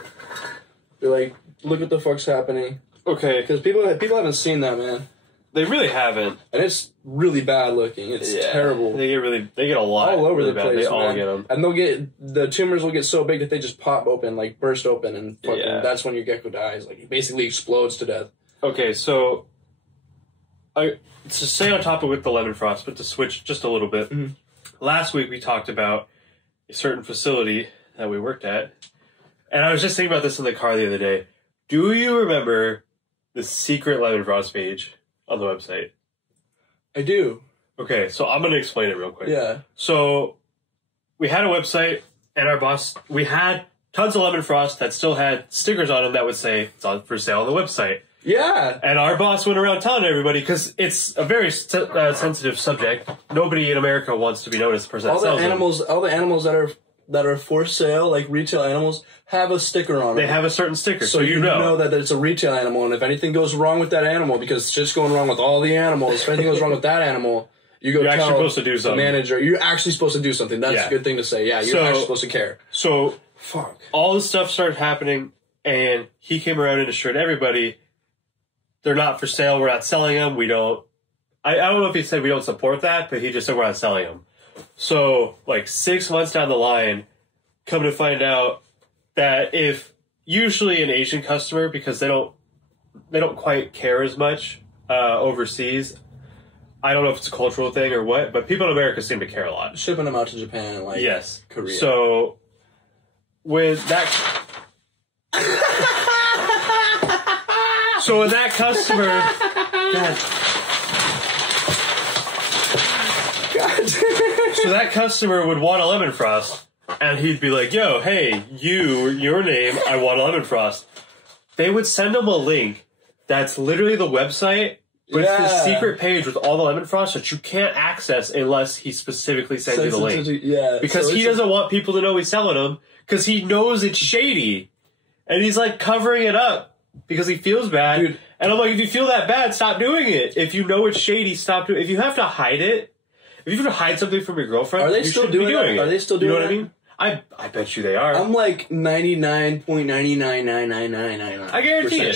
Be like, look what the fuck's happening. Okay. Because people haven't seen that, man. They really haven't. And it's really bad looking. It's terrible. They get a lot. All over really the bad. place, They all man. get them. And the tumors will get so big that they just pop open, like burst open, and fucking, that's when your gecko dies. Like, he basically explodes to death. Okay, so to stay on topic with the lemon frost, but to switch just a little bit. Mm-hmm. Last week we talked about a certain facility that we worked at, and I was just thinking about this in the car the other day. Do you remember the secret lemon frost page on the website? I do. Okay, so I'm going to explain it real quick. Yeah. So we had a website, and we had tons of lemon frost that still had stickers on them that would say it's on for sale on the website. Yeah. And our boss went around telling everybody, because it's a very sensitive subject. Nobody in America wants to be known as the person that sells them. All the animals that are for sale, like retail animals, have a sticker on them. They have a certain sticker, so you know that it's a retail animal, and if anything goes wrong with that animal, because it's just going wrong with all the animals, if anything goes wrong with that animal, you're actually supposed to do something. The manager, you're actually supposed to do something. That's a good thing to say. Yeah, you're actually supposed to care. So, fuck. All this stuff started happening, and he came around and assured everybody, they're not for sale, we're not selling them, we don't... I don't know if he said we don't support that, but he just said we're not selling them. So, like, 6 months down the line, come to find out that if usually an Asian customer, because they don't quite care as much overseas. I don't know if it's a cultural thing or what, but people in America seem to care a lot. Shipping them out to Japan and Korea. So with that, customer, so that customer would want a lemon frost. And he'd be like, yo, hey, your name, I want a lemon frost. They would send him a link that's literally the website, but it's the secret page with all the lemon frost that you can't access unless he specifically sends you the link. Because he doesn't want people to know he's selling them, because he knows it's shady. And he's like covering it up because he feels bad. Dude. And I'm like, if you feel that bad, stop doing it. If you know it's shady, stop doing it. If you have to hide it, if you have to hide something from your girlfriend, are they still doing it? Are they still doing it? You know what I mean? I bet you they are. I'm like 99.9999999. I guarantee it.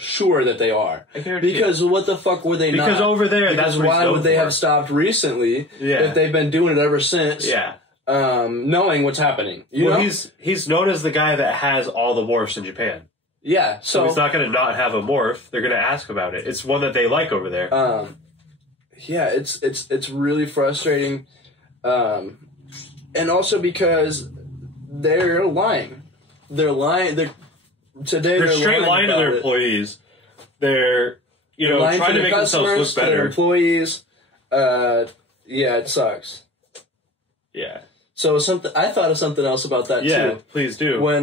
Sure that they are. I guarantee because what the fuck were they not? Because over there, because that's why would they have stopped recently if they've been doing it ever since? Yeah. Knowing what's happening. You know? He's known as the guy that has all the morphs in Japan. Yeah. So he's not going to not have a morph. They're going to ask about it. It's one that they like over there. Yeah, it's really frustrating. And also because they're lying. They're lying. They're straight lying to their employees. They're trying to make themselves look better. To their employees. Yeah, it sucks. Yeah. So I thought of something else about that too. Yeah, please do. When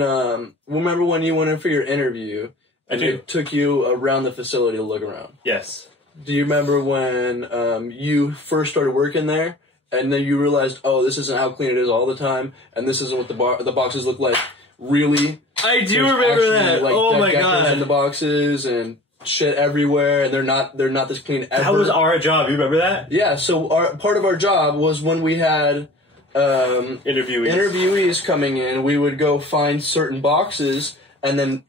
remember when you went in for your interview and they took you around the facility to look around? Yes. Do you remember when you first started working there? And then you realized, oh, this isn't how clean it is all the time, and this isn't what the boxes look like. Really? I do remember that. Like, oh my geckos god! In the boxes and shit everywhere, and they're not this clean ever. That was our job. You remember that? Yeah. So part of our job was when we had interviewees coming in, we would go find certain boxes and then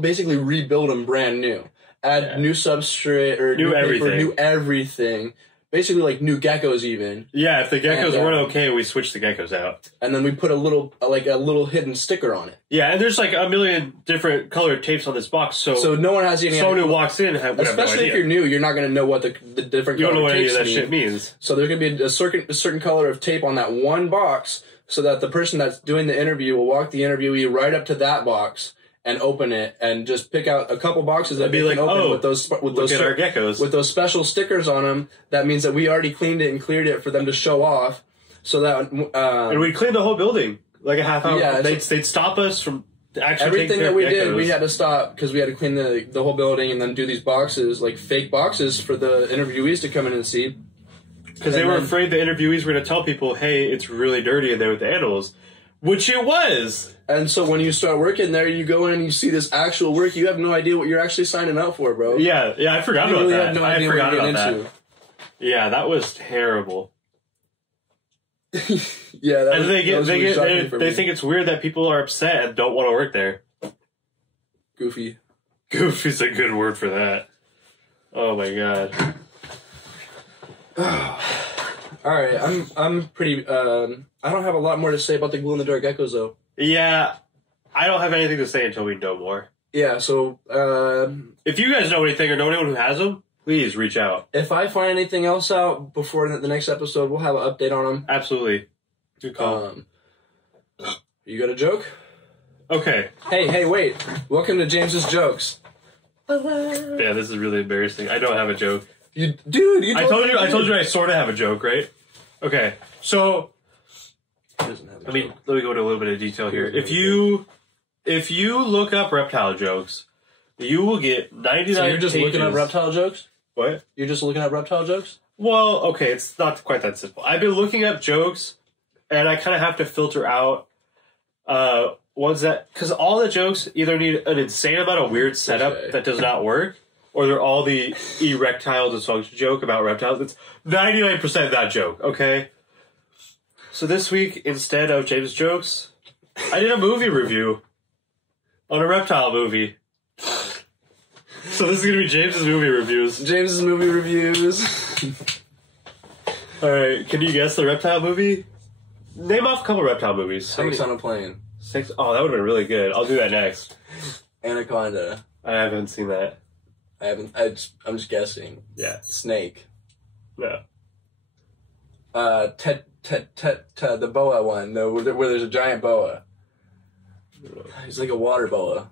basically rebuild them brand new. Add new substrate or new everything. Paper, new everything. Basically, like new geckos, even. Yeah, if the geckos weren't okay, we switched the geckos out, and then we put a little hidden sticker on it. Yeah, and there's like a million different colored tapes on this box, so no one has any. Someone who walks in, especially if you're new, you're not going to know what the different. You don't know what any of that mean. shit means. So there's going to be a certain color of tape on that one box, so that the person that's doing the interview will walk the interviewee right up to that box and open it and just pick out a couple boxes that be like, open with those our geckos with those special stickers on them. That means that we already cleaned it and cleared it for them to show off. So that and we cleaned the whole building like a half hour. Yeah, they'd stop us from actually everything that we did. We had to stop because we had to clean the whole building and then do these boxes, like fake boxes, for the interviewees to come in and see. Because they were afraid the interviewees were going to tell people, "Hey, it's really dirty in there with the animals." Which it was. And so when you start working there, you go in and you see this actual work. You have no idea what you're actually signing up for, bro. Yeah, I forgot about that. Have no idea I forgot what you're about that. into. Yeah, that was terrible. Yeah, that And was, they think it's weird that people are upset and don't want to work there. Goofy. Goofy's a good word for that. Oh my god. All right, I'm pretty. I don't have a lot more to say about the glow-in-the-dark geckos, though. Yeah, I don't have anything to say until we know more. Yeah, so if you guys know anything or know anyone who has them, please reach out. if I find anything else out before the next episode, we'll have an update on them. Absolutely. Good call. You got a joke? Okay. Hey, wait! Welcome to James's jokes. Yeah, this is really embarrassing. I don't have a joke. You I told you I sort of have a joke, right? Okay. So let me go into a little bit of detail here. If you look up reptile jokes, you will get 99 So you're just pages. looking up reptile jokes? What? You're just looking at reptile jokes? Well, okay, it's not quite that simple. I've been looking up jokes, and I kind of have to filter out ones that, because all the jokes either need an insane amount of weird setup that does not work, or they're all the erectile dysfunction joke about reptiles. It's 99% that joke, okay? So this week, instead of James' jokes, I did a movie review on a reptile movie. So this is going to be James's movie reviews. James's movie reviews. Alright, can you guess the reptile movie? Name off a couple reptile movies. Snakes on a plane. Six? Oh, that would have been really good. I'll do that next. Anaconda. I haven't seen that. I'm just guessing. Yeah. Snake. No. The boa one, where there's a giant boa. He's like a water boa.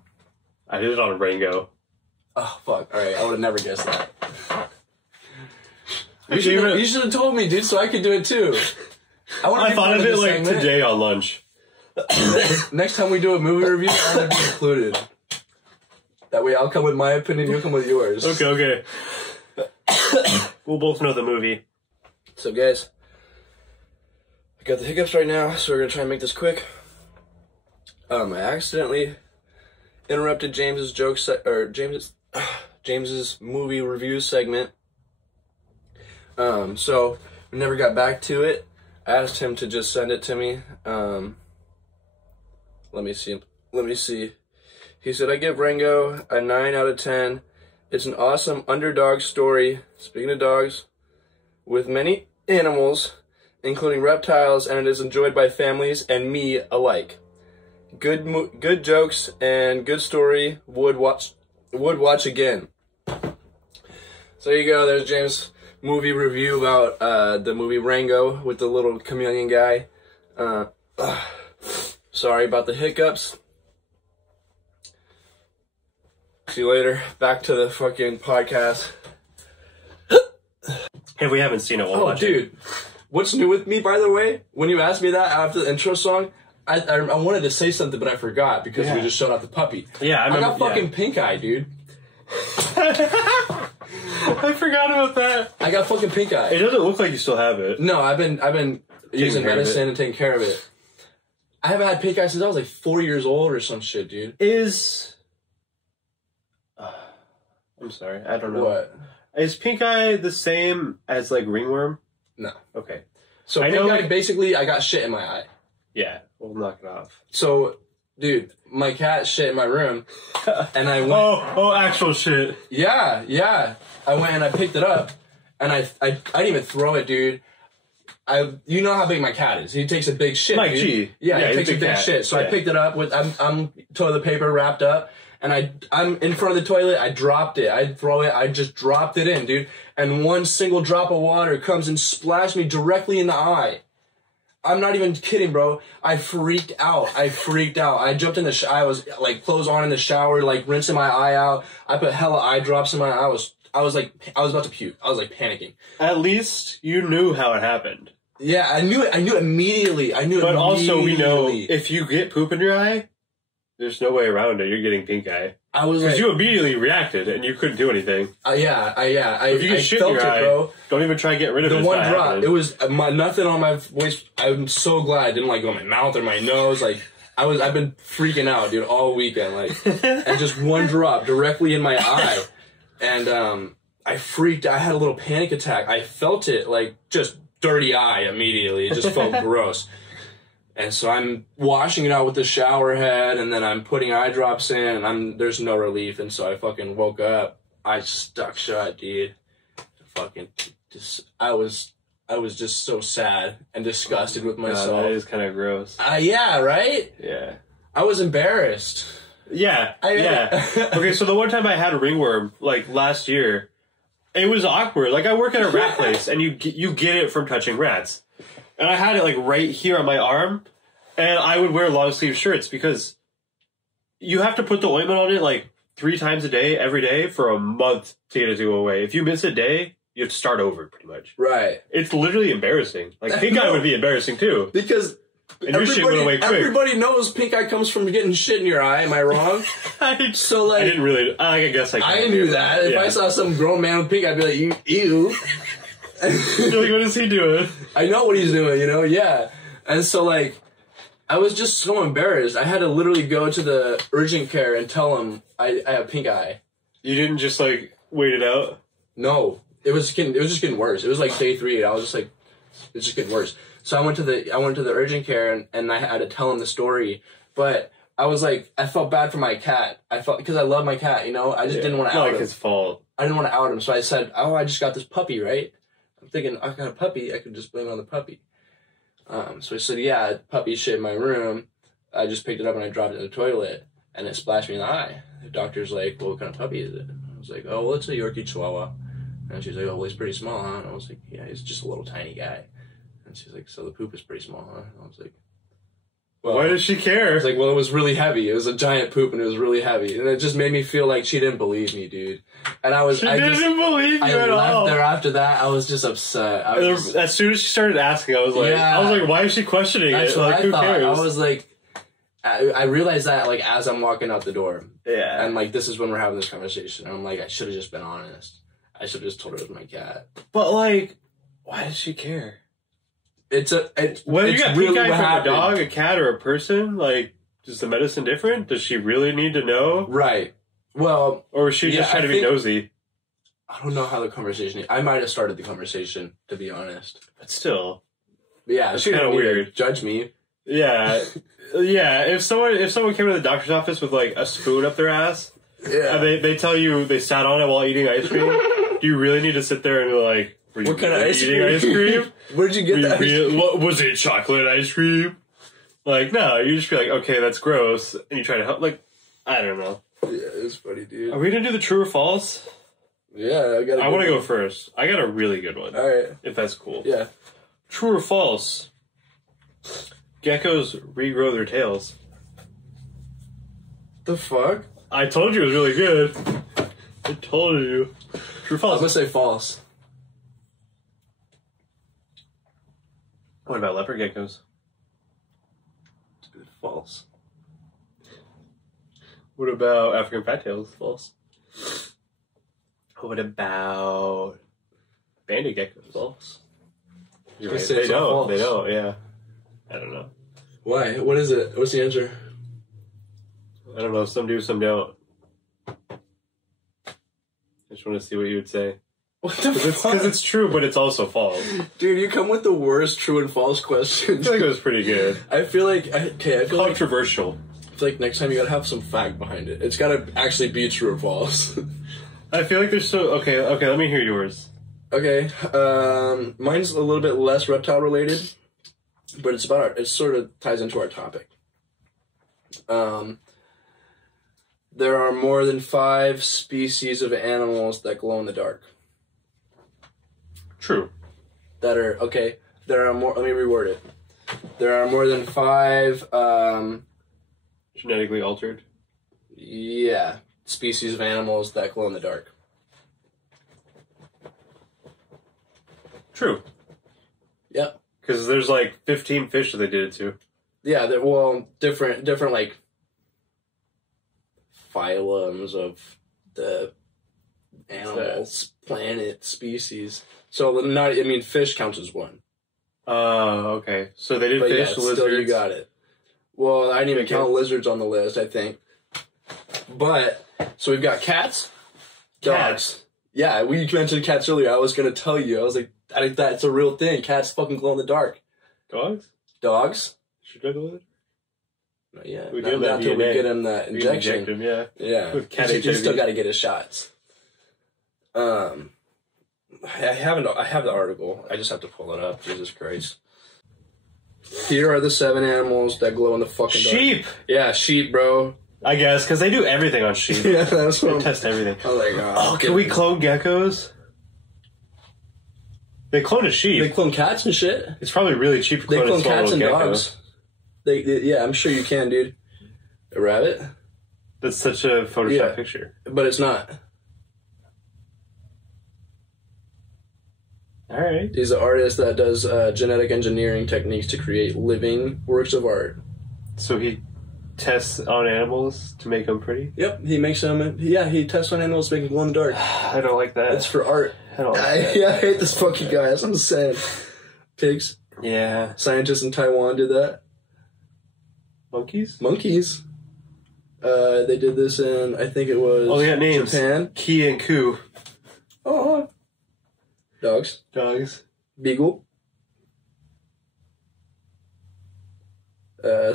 I did it on Rango. Oh, fuck. Alright, I would have never guessed that. You should have told me, dude, so I could do it too. I thought of it like today on lunch. Next time we do a movie review, I want to be included. That way I'll come with my opinion, you'll come with yours. Okay. We'll both know the movie. So, guys, I got the hiccups right now, so we're going to try and make this quick. I accidentally interrupted James's James's movie review segment. So we never got back to it. I asked him to just send it to me. Let me see. He said, I give Rango a 9 out of 10. It's an awesome underdog story, speaking of dogs, with many animals, including reptiles, and it is enjoyed by families and me alike. Good jokes and good story. Would watch again. So there you go. There's James' movie review about the movie Rango with the little chameleon guy. Sorry about the hiccups. See you later. Back to the fucking podcast. If we haven't seen it, we'll watch dude. What's new with me, by the way? When you asked me that after the intro song, I wanted to say something, but I forgot because we just showed off the puppy. Yeah, I got fucking pink eye, dude. I forgot about that. I got fucking pink eye. It doesn't look like you still have it. No, I've been using medicine and taking care of it. I haven't had pink eye since I was like 4 years old or some shit, dude. I'm sorry, I don't know. What? Is pink eye the same as like ringworm? No. Okay. So pink eye, basically, I got shit in my eye. Yeah, we'll knock it off. So, dude, my cat shit in my room, and I went... Oh, actual shit. Yeah. I went and I picked it up, and I didn't even throw it, dude. You know how big my cat is. He takes a big shit, Mike dude. G. Yeah, he takes a big shit. So I picked it up with, I'm toilet paper wrapped up, and I'm in front of the toilet, I dropped it. I just dropped it in, dude. And one single drop of water comes and splashed me directly in the eye. I'm not even kidding, bro. I freaked out. I jumped in the I was like clothes on in the shower, like rinsing my eye out. I put hella eye drops in my eye. I was about to puke. I was like panicking. At least you knew how it happened. Yeah, I knew it. I knew immediately. But also we know if you get poop in your eye, There's no way around it. You're getting pink eye. I was Because like, you immediately reacted and you couldn't do anything. yeah. If you get shit in felt your it, eye, bro. don't even try to get rid of it. The It's one not drop, happening. it was nothing on my voice. I'm so glad it didn't like go in my mouth or my nose. Like I've been freaking out, dude, all weekend. Like, and just one drop directly in my eye, and I freaked. I had a little panic attack. I felt it like just dirty eye immediately. It just felt gross. And so I'm washing it out with the shower head, and then I'm putting eye drops in, and there's no relief. And so I fucking woke up. I stuck shut, dude. Fucking I was just so sad and disgusted with myself. That is kind of gross. Yeah, right? Yeah. I was embarrassed. Yeah. Okay, so the one time I had ringworm, like last year, it was awkward. Like I work at a rat place, and you get it from touching rats. And I had it like right here on my arm, and I would wear long sleeve shirts because you have to put the ointment on it like 3 times a day, every day for a month to get it to go away. If you miss a day, you have to start over pretty much. Right. It's literally embarrassing. Like pink eye would be embarrassing too. Because and your shit went away quick. Everybody knows pink eye comes from getting shit in your eye. Am I wrong? So like, I didn't really. I guess I knew that. If Yeah. I saw some grown man with pink eye, I'd be like, ew. You're like, what is he doing? I know what he's doing, you know? Yeah. And so, like, I was just so embarrassed. I had to literally go to the urgent care and tell him I have pink eye. You didn't just, like, wait it out? No. It was just getting worse. It was like day 3. I was just like, it's just getting worse. So I went to the urgent care and I had to tell him the story. But I was like, I felt bad for my cat. Because I love my cat, you know? I just didn't want to out him. Not like his fault. I didn't want to out him. So I said, oh, I just got this puppy, right? I'm thinking, I got a puppy. I could just blame it on the puppy. So I said, yeah, puppy shit in my room. I just picked it up and I dropped it in the toilet. And it splashed me in the eye. The doctor's like, well, what kind of puppy is it? I was like, oh, well, it's a Yorkie Chihuahua. And she's like, oh, well, he's pretty small, huh? And I was like, yeah, he's just a little tiny guy. And she's like, so the poop is pretty small, huh? And I was like, well, why does she care? I was like, well, it was really heavy. It was a giant poop and it was really heavy. And it just made me feel like she didn't believe me, dude. And I didn't believe you at all. left there after that. I was just upset. As soon as she started asking, I was like, why is she questioning That's it? what Like, I who thought. cares? I was like, I realized that like as I'm walking out the door. Yeah. And like, this is when we're having this conversation. And I'm like, I should have just been honest. I should have just told her it was my cat. But like, why does she care? Whether you got pink eye from a dog, a cat, or a person, like, is the medicine different? Does she really need to know? Right. Well, or is she just trying to be nosy? I don't know how the conversation. I might have started the conversation, to be honest. But still, yeah, it's she kind of didn't need to weird. Judge me. Yeah, yeah. If someone came to the doctor's office with like a spoon up their ass, yeah, and they tell you they sat on it while eating ice cream, do you really need to sit there and be like, were you what kind of ice eating ice cream? Where'd you get that? What was it? Chocolate ice cream? Like, no, you just be like, okay, that's gross, and you try to help. Like, I don't know. Yeah, it's funny, dude. Are we gonna do the true or false? Yeah, I want to go first. I got a really good one. All right, if that's cool. Yeah. True or false? Geckos regrow their tails. The fuck? I told you it was really good. I told you. True or false? I'm gonna say false. What about leopard geckos? False. What about African fat tails? False. What about banded geckos? False. You're right. They don't. False. They don't. Yeah. I don't know. Why? What is it? What's the answer? I don't know. Some do, some don't. I just want to see what you would say. What the fuck? Because it's true, but it's also false. Dude, you come with the worst true and false questions. I feel like it was pretty good. I feel like Controversial. I feel like next time you gotta have some fact behind it. It's gotta actually be true or false. I feel like there's so... Okay, let me hear yours. Okay, mine's a little bit less reptile related, but it sort of ties into our topic. There are more than 5 species of animals that glow in the dark. True. There are more, let me reword it. There are more than 5, genetically altered? Yeah, species of animals that glow in the dark. True. Yep. Because there's like 15 fish that they did it to. Yeah, they're, well, different like phylums of the animals, planet, species. So fish counts as one. Oh, okay. So they did But fish, yeah, lizards. still you got it. Well, I didn't even count lizards on the list, I think. But, so we've got cats, dogs. Cats. Yeah, we mentioned cats earlier. I was going to tell you. I was like, I think that's a real thing. Cats fucking glow in the dark. Dogs? Dogs? Should I go with? Not yet. We Not give them until we DNA. get him that We can injection. inject him, yeah. Yeah. With cat You HIV. still got to get his shots. I have the article. I just have to pull it up. Jesus Christ. Here are the 7 animals that glow in the fucking dark. Sheep! Yeah, sheep, bro. I guess, because they do everything on sheep. Yeah, that's what They I'm... test everything. I was like, Oh, can we clone geckos? They clone a sheep. They clone cats and shit. It's probably really cheap to They clone, clone a small cats and little gecko. dogs. Yeah, I'm sure you can, dude. A rabbit? That's such a Photoshop Yeah. picture. But it's not. Alright. He's an artist that does genetic engineering techniques to create living works of art. So he tests on animals to make them pretty? Yep, he makes them. Yeah, he tests on animals to make them glow in the dark. I don't like that. It's for art. I don't like that. I hate this fucking guy. That's what I'm saying. Pigs. Yeah. Scientists in Taiwan did that. Monkeys? Monkeys. They did this in, I think it was Oh, they got names. Japan. Ki and Ku. Oh. Dogs. Dogs. Beagle.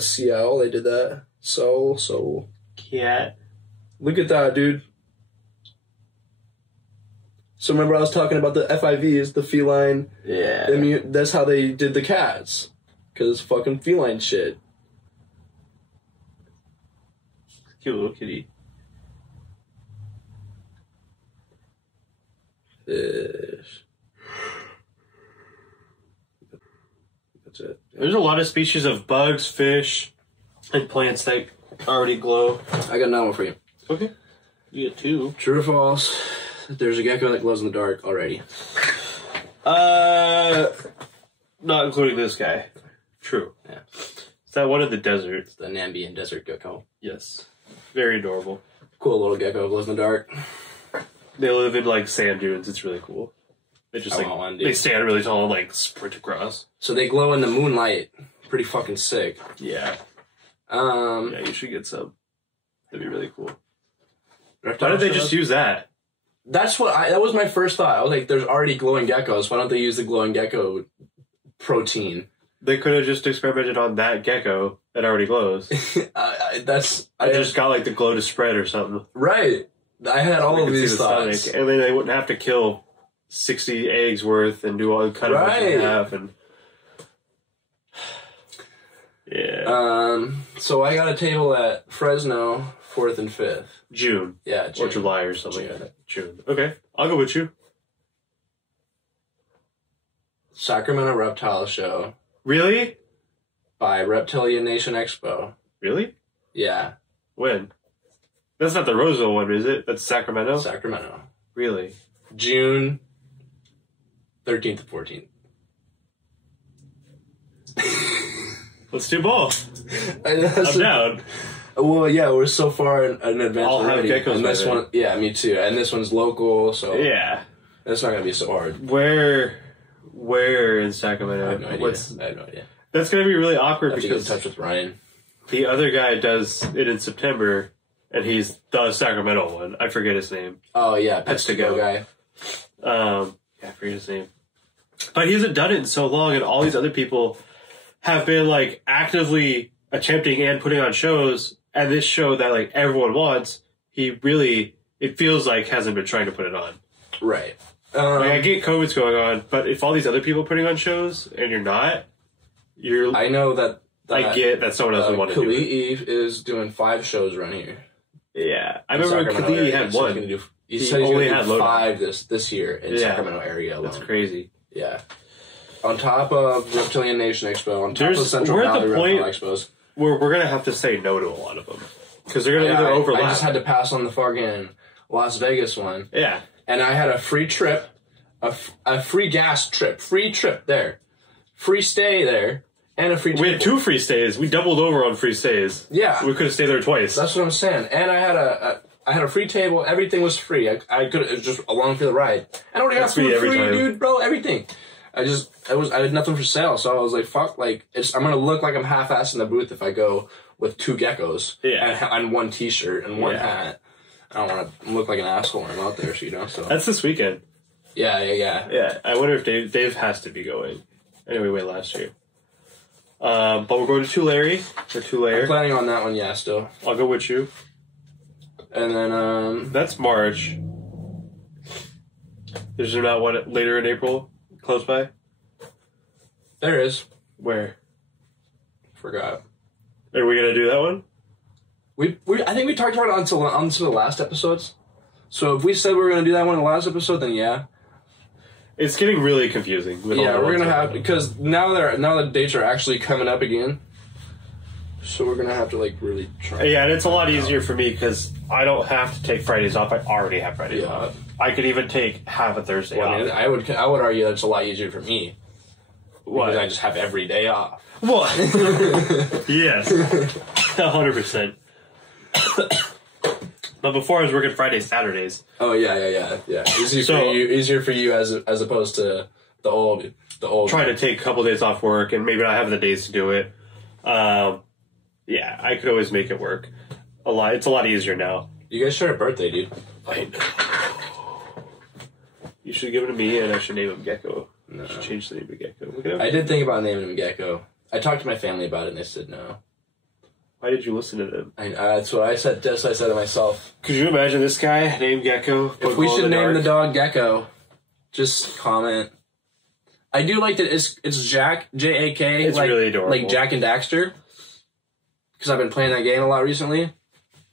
Sea owl, they did that. So. Cat. Look at that, dude. So remember I was talking about the FIVs, the feline. Yeah. That's how they did the cats. Because fucking feline shit. Cute little kitty. Fish. That's it. There's a lot of species of bugs, fish, and plants that already glow. I got another one for you. Okay. You get 2. True or false? There's a gecko that glows in the dark already. Not including this guy. True. Yeah. Is that one in the desert? It's the Nambian desert gecko. Yes. Very adorable. Cool little gecko, glows in the dark. They live in like sand dunes. It's really cool. They just I want one, dude. they stand really tall and like sprint across. So they glow in the moonlight. Pretty fucking sick. Yeah. Yeah, You should get some. That'd be really cool. Reptile Why did they shows? just use that? That's that was my first thought. I was like, there's already glowing geckos. Why don't they use the glowing gecko protein? They could have just experimented on that gecko that already glows. I just got like the glow to spread or something. right. I had all I of could see these the thoughts. stomach. And then they wouldn't have to kill 60 eggs worth and do all cut them Right. in half and yeah. So I got a table at Fresno, 4th and 5th. June. Yeah, Or July or something June. like that. June. Okay. I'll go with you. Sacramento Reptile Show Really? by Reptilian Nation Expo. Really? Yeah, When? That's not the Roseville one, is it? That's Sacramento? Sacramento. Really? June 13th to 14th. Let's do both. I'm down. Well, yeah, we're so far in advance I'll have already. geckos And by this then. one, yeah, me too. And this one's local, so Yeah. it's not gonna be so hard. Where in Sacramento? I have no idea. I have no idea. That's going to be really I awkward have to get in because touch with Ryan. the other guy does it in September, and he's the Sacramento one. I forget his name. Oh yeah, Pets Pets to to Go Go. guy. Yeah, I forget his name. But he hasn't done it in so long, and all these other people have been like actively attempting and putting on shows. And this show that like everyone wants, it feels like hasn't been trying to put it on. Right. Like I get COVID's going on, but if all these other people are putting on shows and you're not, I know that. I get that someone else would want to do it. Khalid is doing 5 shows around here. Yeah, I in remember Sacramento Khalid area. had So one. He He said he's only going had to do load- 5 this year in Sacramento area alone. That's crazy. Yeah. On top of Reptilian Nation Expo, on top of Central we're at Valley the point Reptile Expos. We're gonna have to say no to a lot of them because they're gonna Yeah, either overlap. I just had to pass on the fucking Las Vegas one. Yeah, And I had a free trip, a free gas trip, free trip there, free stay there, And a free table. We had 2 free stays. We doubled over on free stays. Yeah. We could have stayed there twice. That's what I'm saying. And I had a free table. Everything was free. I could, it was just along for the ride. And I already got food free, dude, bro. Everything. I had nothing for sale, so I was like, fuck, like, I'm gonna look like I'm half-assed in the booth if I go with 2 geckos and 1 t-shirt and 1 hat. I don't want to look like an asshole when I'm out there, so. That's this weekend. Yeah. Yeah, I wonder if Dave has to be going. Anyway, we went last year. But we're going to Tulare for Tulare. I'm planning on that one, yeah, still. I'll go with you. And then, That's March. Is there not one later in April? Close by? there is. Where? Forgot. Are we going to do that one? I think we talked about it onto the last episodes. So if we said we were going to do that one in the last episode, then yeah. It's getting really confusing. With all We're going to have, because now the dates are actually coming up again. So we're going to have to, like, really try. Yeah, and it's a lot easier for me because I don't have to take Fridays off. I already have Fridays off. I could even take half a Thursday off. I would argue that it's a lot easier for me. What? Because I just have every day off. What? Yes. 100%. But before I was working Fridays, Saturdays. Oh, yeah. Easier for you as opposed to the old. Trying to take a couple days off work and maybe not having the days to do it. Yeah, I could always make it work. It's a lot easier now. You guys share a birthday, dude. I know. You should give it to me and I should name him Gecko. No. I should change the name to Gecko. Look at him. I did think about naming him Gecko. I talked to my family about it and they said no. Why did you listen to them? That's what I said. That's what I said to myself. Could you imagine this guy named Gecko? If we should name the dog Gecko, just comment. I do like that it's Jack, J-A-K. It's really adorable. Like Jack and Daxter. Because I've been playing that game a lot recently.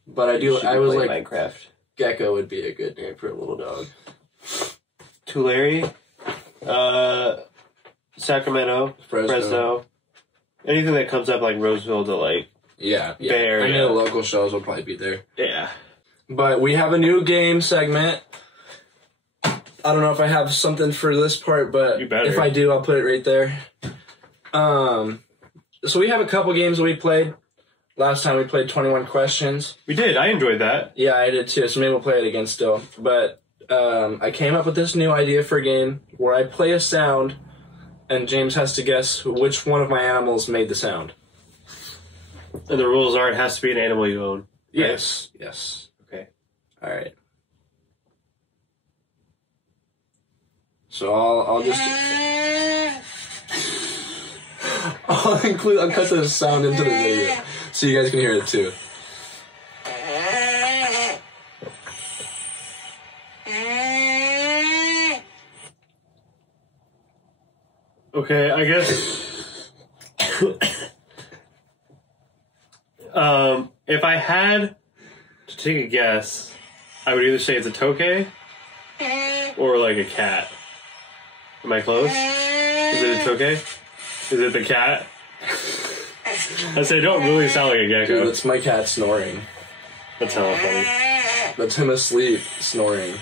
But I was like, Minecraft. Gecko would be a good name for a little dog. Tulare, Sacramento, Fresno. Anything that comes up like Roseville to like Yeah. Bay Area. I know the local shows will probably be there. Yeah. But we have a new game segment. I don't know if I have something for this part, but if I do, I'll put it right there. So we have a couple games that we played. Last time we played 21 questions. We did. I enjoyed that. Yeah, I did too. So maybe we'll play it again still. But I came up with this new idea for a game where I play a sound and James has to guess which one of my animals made the sound. And the rules are it has to be an animal you own. Right? Yes. Okay. All right. So I'll just I'll cut the sound into the video so you guys can hear it too. Okay, I guess. If I had to take a guess, I would either say it's a tokay or like a cat. Am I close? Is it a tokay? Is it the cat? I say, don't really sound like a gecko. Dude, that's my cat snoring. That's hella funny. That's him asleep snoring.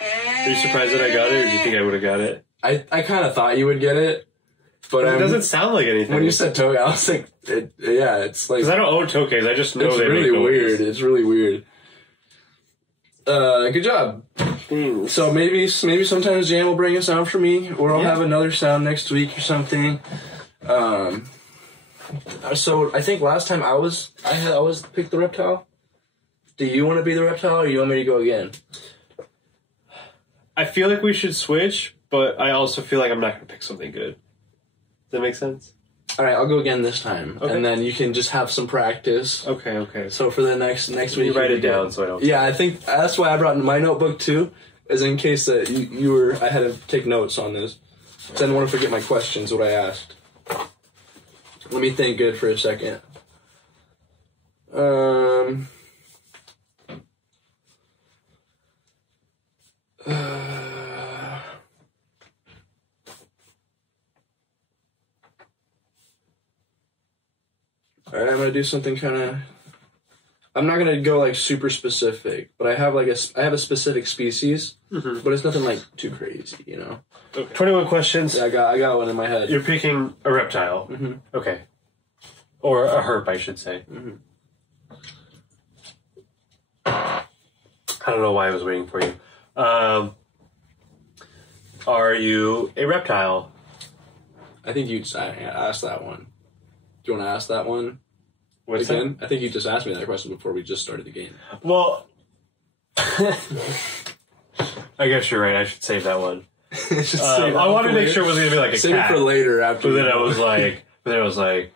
Are you surprised that I got it, or do you think I would have got it? I kind of thought you would get it, but it doesn't sound like anything. When you said tokay, I was like, it's like... Because I don't own tokays, I just know they really make weird. It's really weird. Good job. So maybe sometimes Jam will bring a sound for me, or I'll have another sound next week or something. So I think last time I always picked the reptile. Do you want to be the reptile, or you want me to go again? I feel like we should switch, but I also feel like I'm not going to pick something good. Does that make sense? All right, I'll go again this time, and then you can just have some practice. Okay. So for the next week, you write it down so I don't. Yeah, I think that's why I brought my notebook too, is in case that I had to take notes on this. So I didn't want to forget my questions, what I asked. Let me think good for a second. Alright, I'm gonna do something kind of... I'm not gonna go like super specific, but I have a specific species, but it's nothing like too crazy, you know. Okay. 21 questions. Yeah, I got one in my head. You're picking a reptile. Mm-hmm. Okay. Or a herp, I should say. Mm-hmm. I don't know why I was waiting for you. Are you a reptile? I think you just asked that one. Do you want to ask that one What's again? I think you just asked me that question before we just started the game. Well, I guess you're right. I should save that one. I wanted to make sure it was going to be like a save cat. Save it for later. After. But then I was like,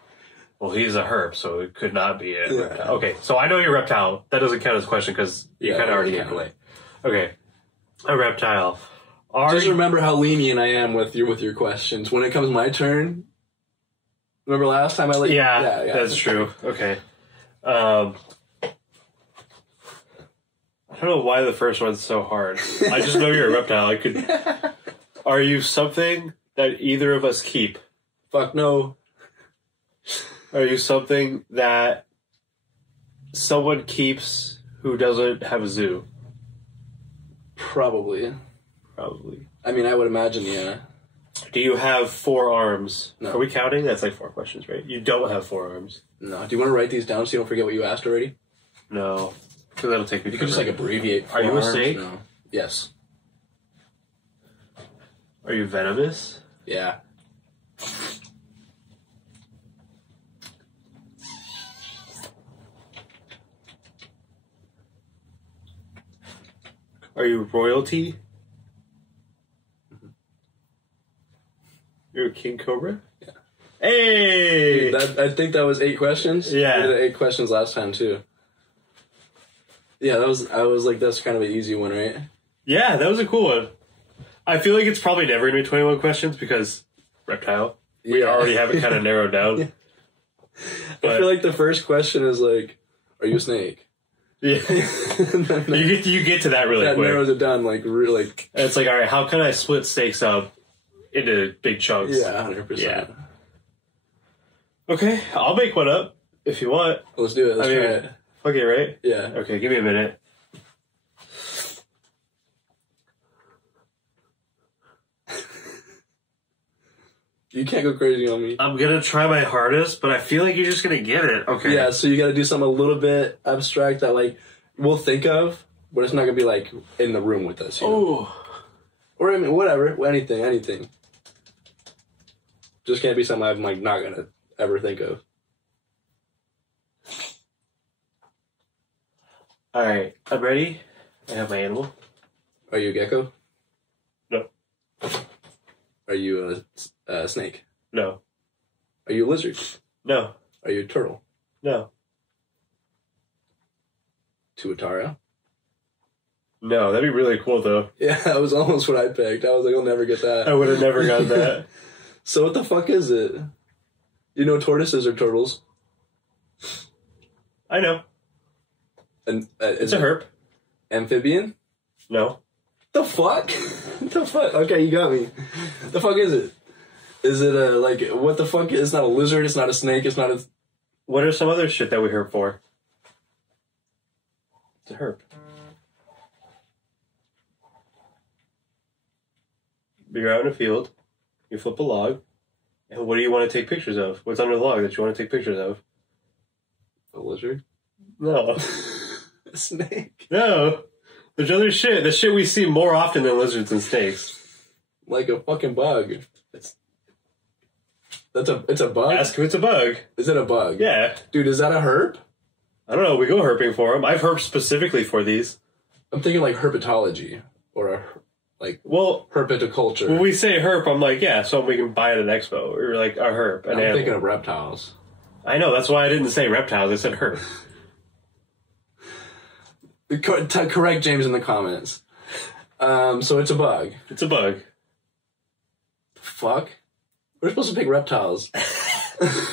well, he's a herp, so it could not be a reptile. Okay, so I know you're a reptile. That doesn't count as a question because you kind of already gave it away. Okay, a reptile. Just remember how lenient I am with your questions. When it comes my turn, remember last time I let you... Yeah, that's true. Okay. I don't know why the first one's so hard. I just know you're a reptile. Are you something that either of us keep? Fuck no. Are you something that someone keeps who doesn't have a zoo? Probably. I mean, I would imagine, yeah. Do you have 4 arms? No. Are we counting? That's like 4 questions, right? You don't have 4 arms. No. Do you want to write these down so you don't forget what you asked already? No. Because that'll take me You could just like abbreviate. Are you a arms? snake? No. Yes. Are you venomous? Yeah. Are you royalty? You're a king cobra? Yeah. Hey! Dude, I think that was 8 questions. Yeah. We did 8 questions last time too. Yeah, I was like, that's kind of an easy one, right? Yeah, that was a cool one. I feel like it's probably never going to be 21 questions because reptile. We already have it kind of narrowed down. I feel like the first question is like, are you a snake? Yeah. you get to that really that quick. That narrows it down like really. And it's like, all right, how can I split snakes up into big chunks? Yeah, 100%. Yeah. Okay, I'll make one up if you want. Let's do it. Let's try it. Okay, right? Yeah. Okay, give me a minute. You can't go crazy on me. I'm gonna try my hardest, but I feel like you're just gonna get it. Okay. Yeah, so you gotta do something a little bit abstract that like we'll think of, but it's not gonna be like in the room with us. You know? Oh. Or I mean, whatever, anything. Just can't be something I'm like not gonna ever think of. All right, I'm ready. I have my animal. Are you a gecko? No. Are you a snake? No. Are you a lizard? No. Are you a turtle? No. Tuatara? No, that'd be really cool though. Yeah, that was almost what I picked. I was like, I'll never get that. I would have never got that. So what the fuck is it? You know tortoises are turtles. I know. And It's a herp. Amphibian? No. The fuck? The fuck? Okay, you got me. The fuck is it? Is it a, like, what the fuck? It's not a lizard, it's not a snake, it's not a... What are some other shit that we herp for? It's a herp. You're out in a field, you flip a log, and what do you want to take pictures of? What's under the log that you want to take pictures of? A lizard? No. A snake? No. There's other shit. The shit we see more often than lizards and snakes. Like a fucking bug. It's a bug? Ask if it's a bug. Is it a bug? Yeah. Dude, is that a herp? I don't know. We go herping for them. I've herped specifically for these. I'm thinking like herpetology. Or a, like, well, herpetoculture. When we say herp, I'm like, yeah, something we can buy at an expo. Or like a herp. I'm thinking of reptiles. I know. That's why I didn't say reptiles. I said herp. Correct James in the comments. So it's a bug. It's a bug. Fuck. We're supposed to pick reptiles.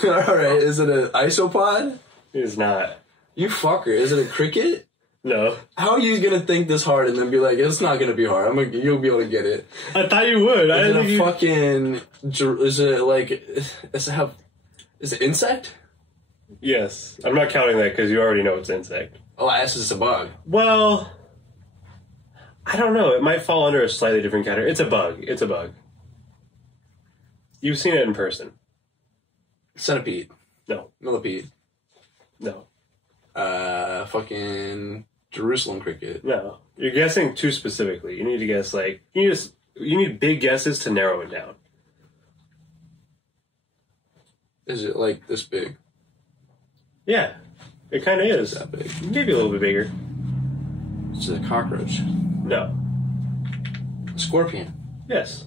Alright, is it an isopod? It is not. You fucker. Is it a cricket? No. How are you gonna think this hard and then be like, it's not gonna be hard. You'll be able to get it. I thought you would. Is it a fucking... Is it like... Is it insect? Yes. I'm not counting that because you already know it's an insect. Oh, I guess it's a bug. Well, I don't know. It might fall under a slightly different category. It's a bug. It's a bug. You've seen it in person. Centipede. No. Millipede. No. Fucking Jerusalem cricket. No. You're guessing too specifically. You need to guess, like... You need big guesses to narrow it down. Is it like this big? Yeah. It kind of is. That big. Maybe a little bit bigger. It's a cockroach. No. A scorpion. Yes.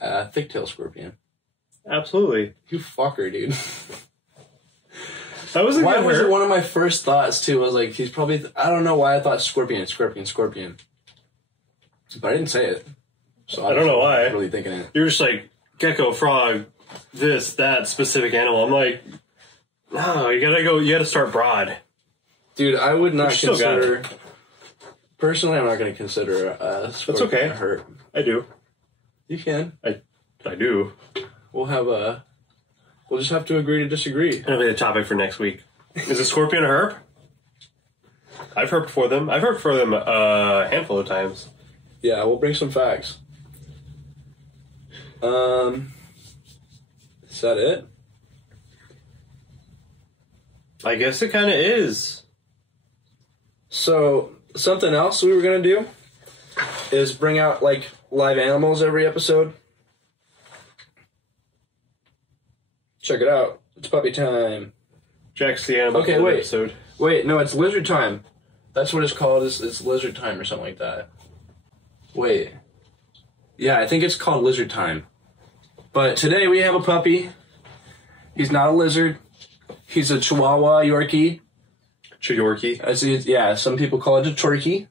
Thick-tailed scorpion. Absolutely. You fucker, dude. That wasn't Why gonna was hurt. it one of my first thoughts, too? I was like, he's probably... I don't know why I thought scorpion. But I didn't say it. So I don't know why. I'm really thinking it. You're just like, gecko, frog, this, that specific animal. I'm like, no, you gotta start broad. Dude, I would not still got consider... Personally, I'm not going to consider a scorpion okay. a hurt. I do. You can. I do. We'll just have to agree to disagree. That'll be the topic for next week. Is a scorpion a herp? I've herped for them. I've herped for them a handful of times. Yeah, we'll bring some facts. Is that it? I guess it kind of is. So, something else we were going to do is bring out, like, live animals every episode. Check it out. It's puppy time. Jack's the animal Okay, for the wait. episode. Wait, no, it's lizard time. That's what it's called. It's lizard time or something like that. Wait. Yeah, I think it's called lizard time. But today we have a puppy. He's not a lizard. He's a Chihuahua Yorkie. Chiyorkie. Yeah, some people call it a Turkey.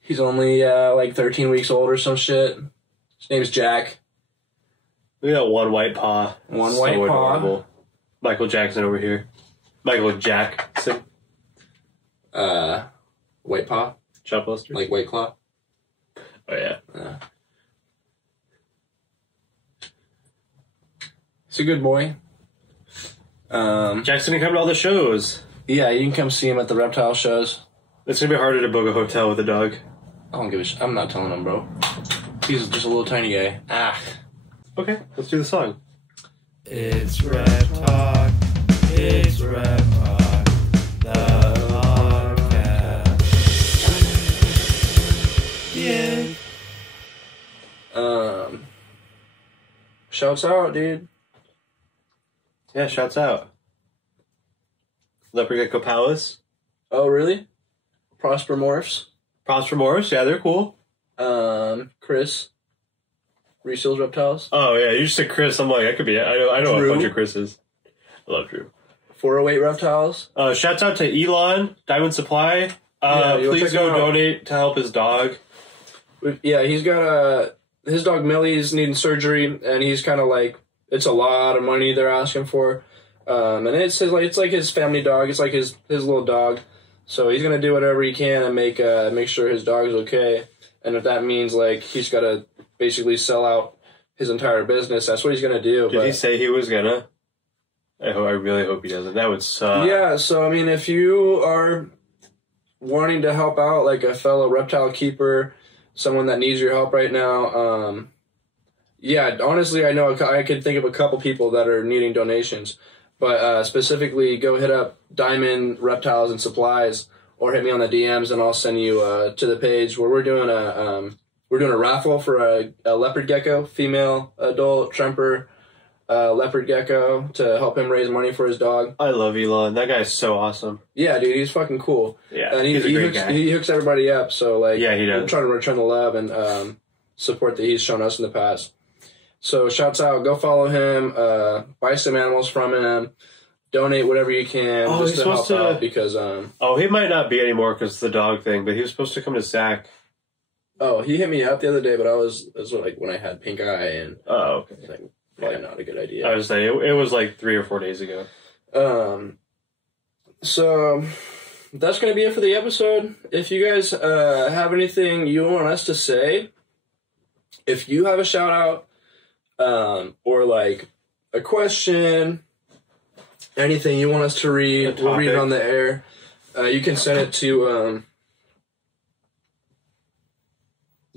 He's only like 13 weeks old or some shit. His name's Jack. Look at that one white paw. One white paw. Adorable. Michael Jackson over here. Michael Jackson. White paw? Shoplister. Like White Claw? Oh, yeah. He's a good boy. Jack's gonna come to all the shows. Yeah, you can come see him at the reptile shows. It's gonna be harder to book a hotel with a dog. I don't give a shit. I'm not telling him, bro. He's just a little tiny guy. Ah. Okay, let's do the song. It's RepTalk. It's RepTalk. The podcast. Yeah. Shouts out, dude. Yeah, shouts out. Leopard Gecko Palace. Oh, really? Prosper Morphs. Prosper Morris, yeah, they're cool. Chris. Reseals Reptiles. Oh, yeah, you just said Chris. I'm like, I could be. I know Drew. a bunch of Chris's. I love Drew. 408 Reptiles. Shouts out to Elon, Diamond Supply. you'll Please check go him out. donate to help his dog. Yeah, he's got his dog Millie's needing surgery, and he's kind of like, it's a lot of money they're asking for. And it's like his family dog. It's like his little dog. So he's gonna do whatever he can and make sure his dog is okay. And if that means like he's gotta basically sell out his entire business, that's what he's gonna do. Did he say he was gonna? I really hope he doesn't. That would suck. Yeah. So I mean, if you are wanting to help out, like a fellow reptile keeper, someone that needs your help right now, yeah, honestly, I know I could think of a couple people that are needing donations. But specifically, go hit up Diamond Reptiles and Supplies, or hit me on the DMs, and I'll send you to the page where we're doing a raffle for a leopard gecko, female adult tremper leopard gecko, to help him raise money for his dog. I love Elon. That guy's so awesome. Yeah, dude, he's fucking cool. Yeah, and he's a great guy. He hooks everybody up. So like, Yeah, he does. I'm trying to return the love and support that he's shown us in the past. So shouts out, go follow him, buy some animals from him, donate whatever you can just to help out because... he might not be anymore because the dog thing, but he was supposed to come to SAC. Oh, he hit me up the other day, but that's like when I had pink eye and... Oh, okay. Like, probably not a good idea. I was saying, it was like 3 or 4 days ago. So that's going to be it for the episode. If you guys have anything you want us to say, if you have a shout out, or like a question, anything you want us to read, we'll read it on the air. You can send it to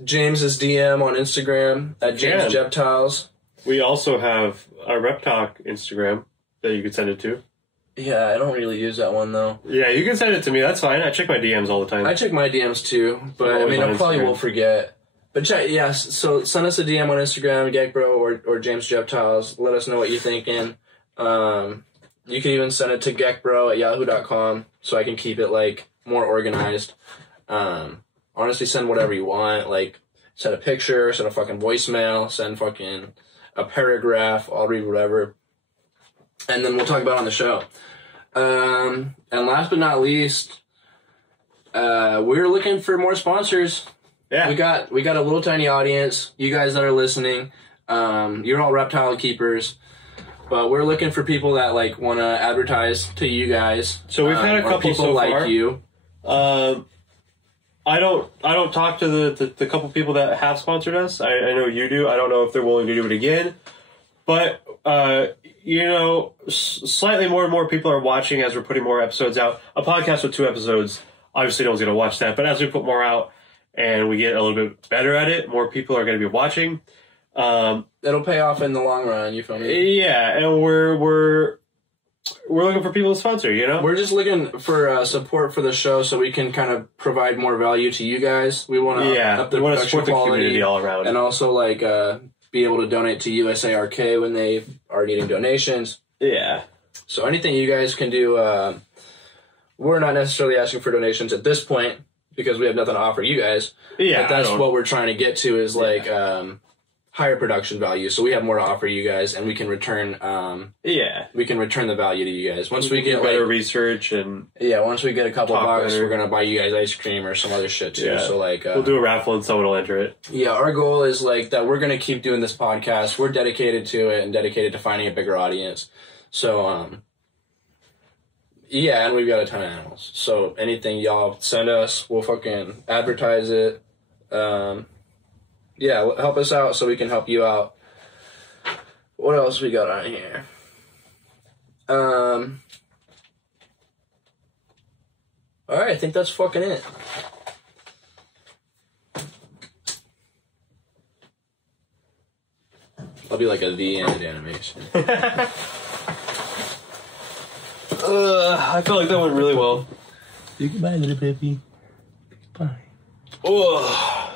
James's DM on Instagram at JamesJeptiles. We also have our RepTalk Instagram that you could send it to. Yeah, I don't really use that one, though. Yeah, you can send it to me. That's fine. I check my DMs all the time. I check my DMs, too. But, I mean, I probably will forget. But, so send us a DM on Instagram, GeckBro or JamesJeptiles. Let us know what you're thinking. You can even send it to geckbro@yahoo.com so I can keep it, like, more organized. Honestly, send whatever you want. Like, send a picture, send a fucking voicemail, send fucking a paragraph. I'll read whatever. And then we'll talk about it on the show. And last but not least, we're looking for more sponsors. Yeah. We got a little tiny audience. You guys that are listening, you're all reptile keepers. But we're looking for people that like want to advertise to you guys. So we've had a couple people so like far. you. I don't talk to the couple people that have sponsored us. I know you do. I don't know if they're willing to do it again. But slightly more and more people are watching as we're putting more episodes out. A podcast with 2 episodes, obviously no one's going to watch that. But as we put more out and we get a little bit better at it, more people are going to be watching. It'll pay off in the long run, you feel me? Yeah, and we're looking for people to sponsor, you know? We're just looking for support for the show so we can kind of provide more value to you guys. We want to up the production support quality, the community all around. And also, like, be able to donate to USARK when they are needing donations. Yeah. So anything you guys can do, we're not necessarily asking for donations at this point because we have nothing to offer you guys. Yeah, but that's what we're trying to get to is, like, higher production value, so we have more to offer you guys, and we can return. We can return the value to you guys once we get better research and once we get a couple bucks, we're gonna buy you guys ice cream or some other shit too. Yeah. So like, we'll do a raffle and someone will enter it. Yeah, our goal is like that. We're gonna keep doing this podcast. We're dedicated to it and dedicated to finding a bigger audience. So and we've got a ton of animals. So anything y'all send us, we'll fucking advertise it. Help us out so we can help you out. What else we got on here? Alright, I think that's fucking it. I'll be like a the end animation. I feel like that went really well. Say goodbye, little baby. Bye. Oh.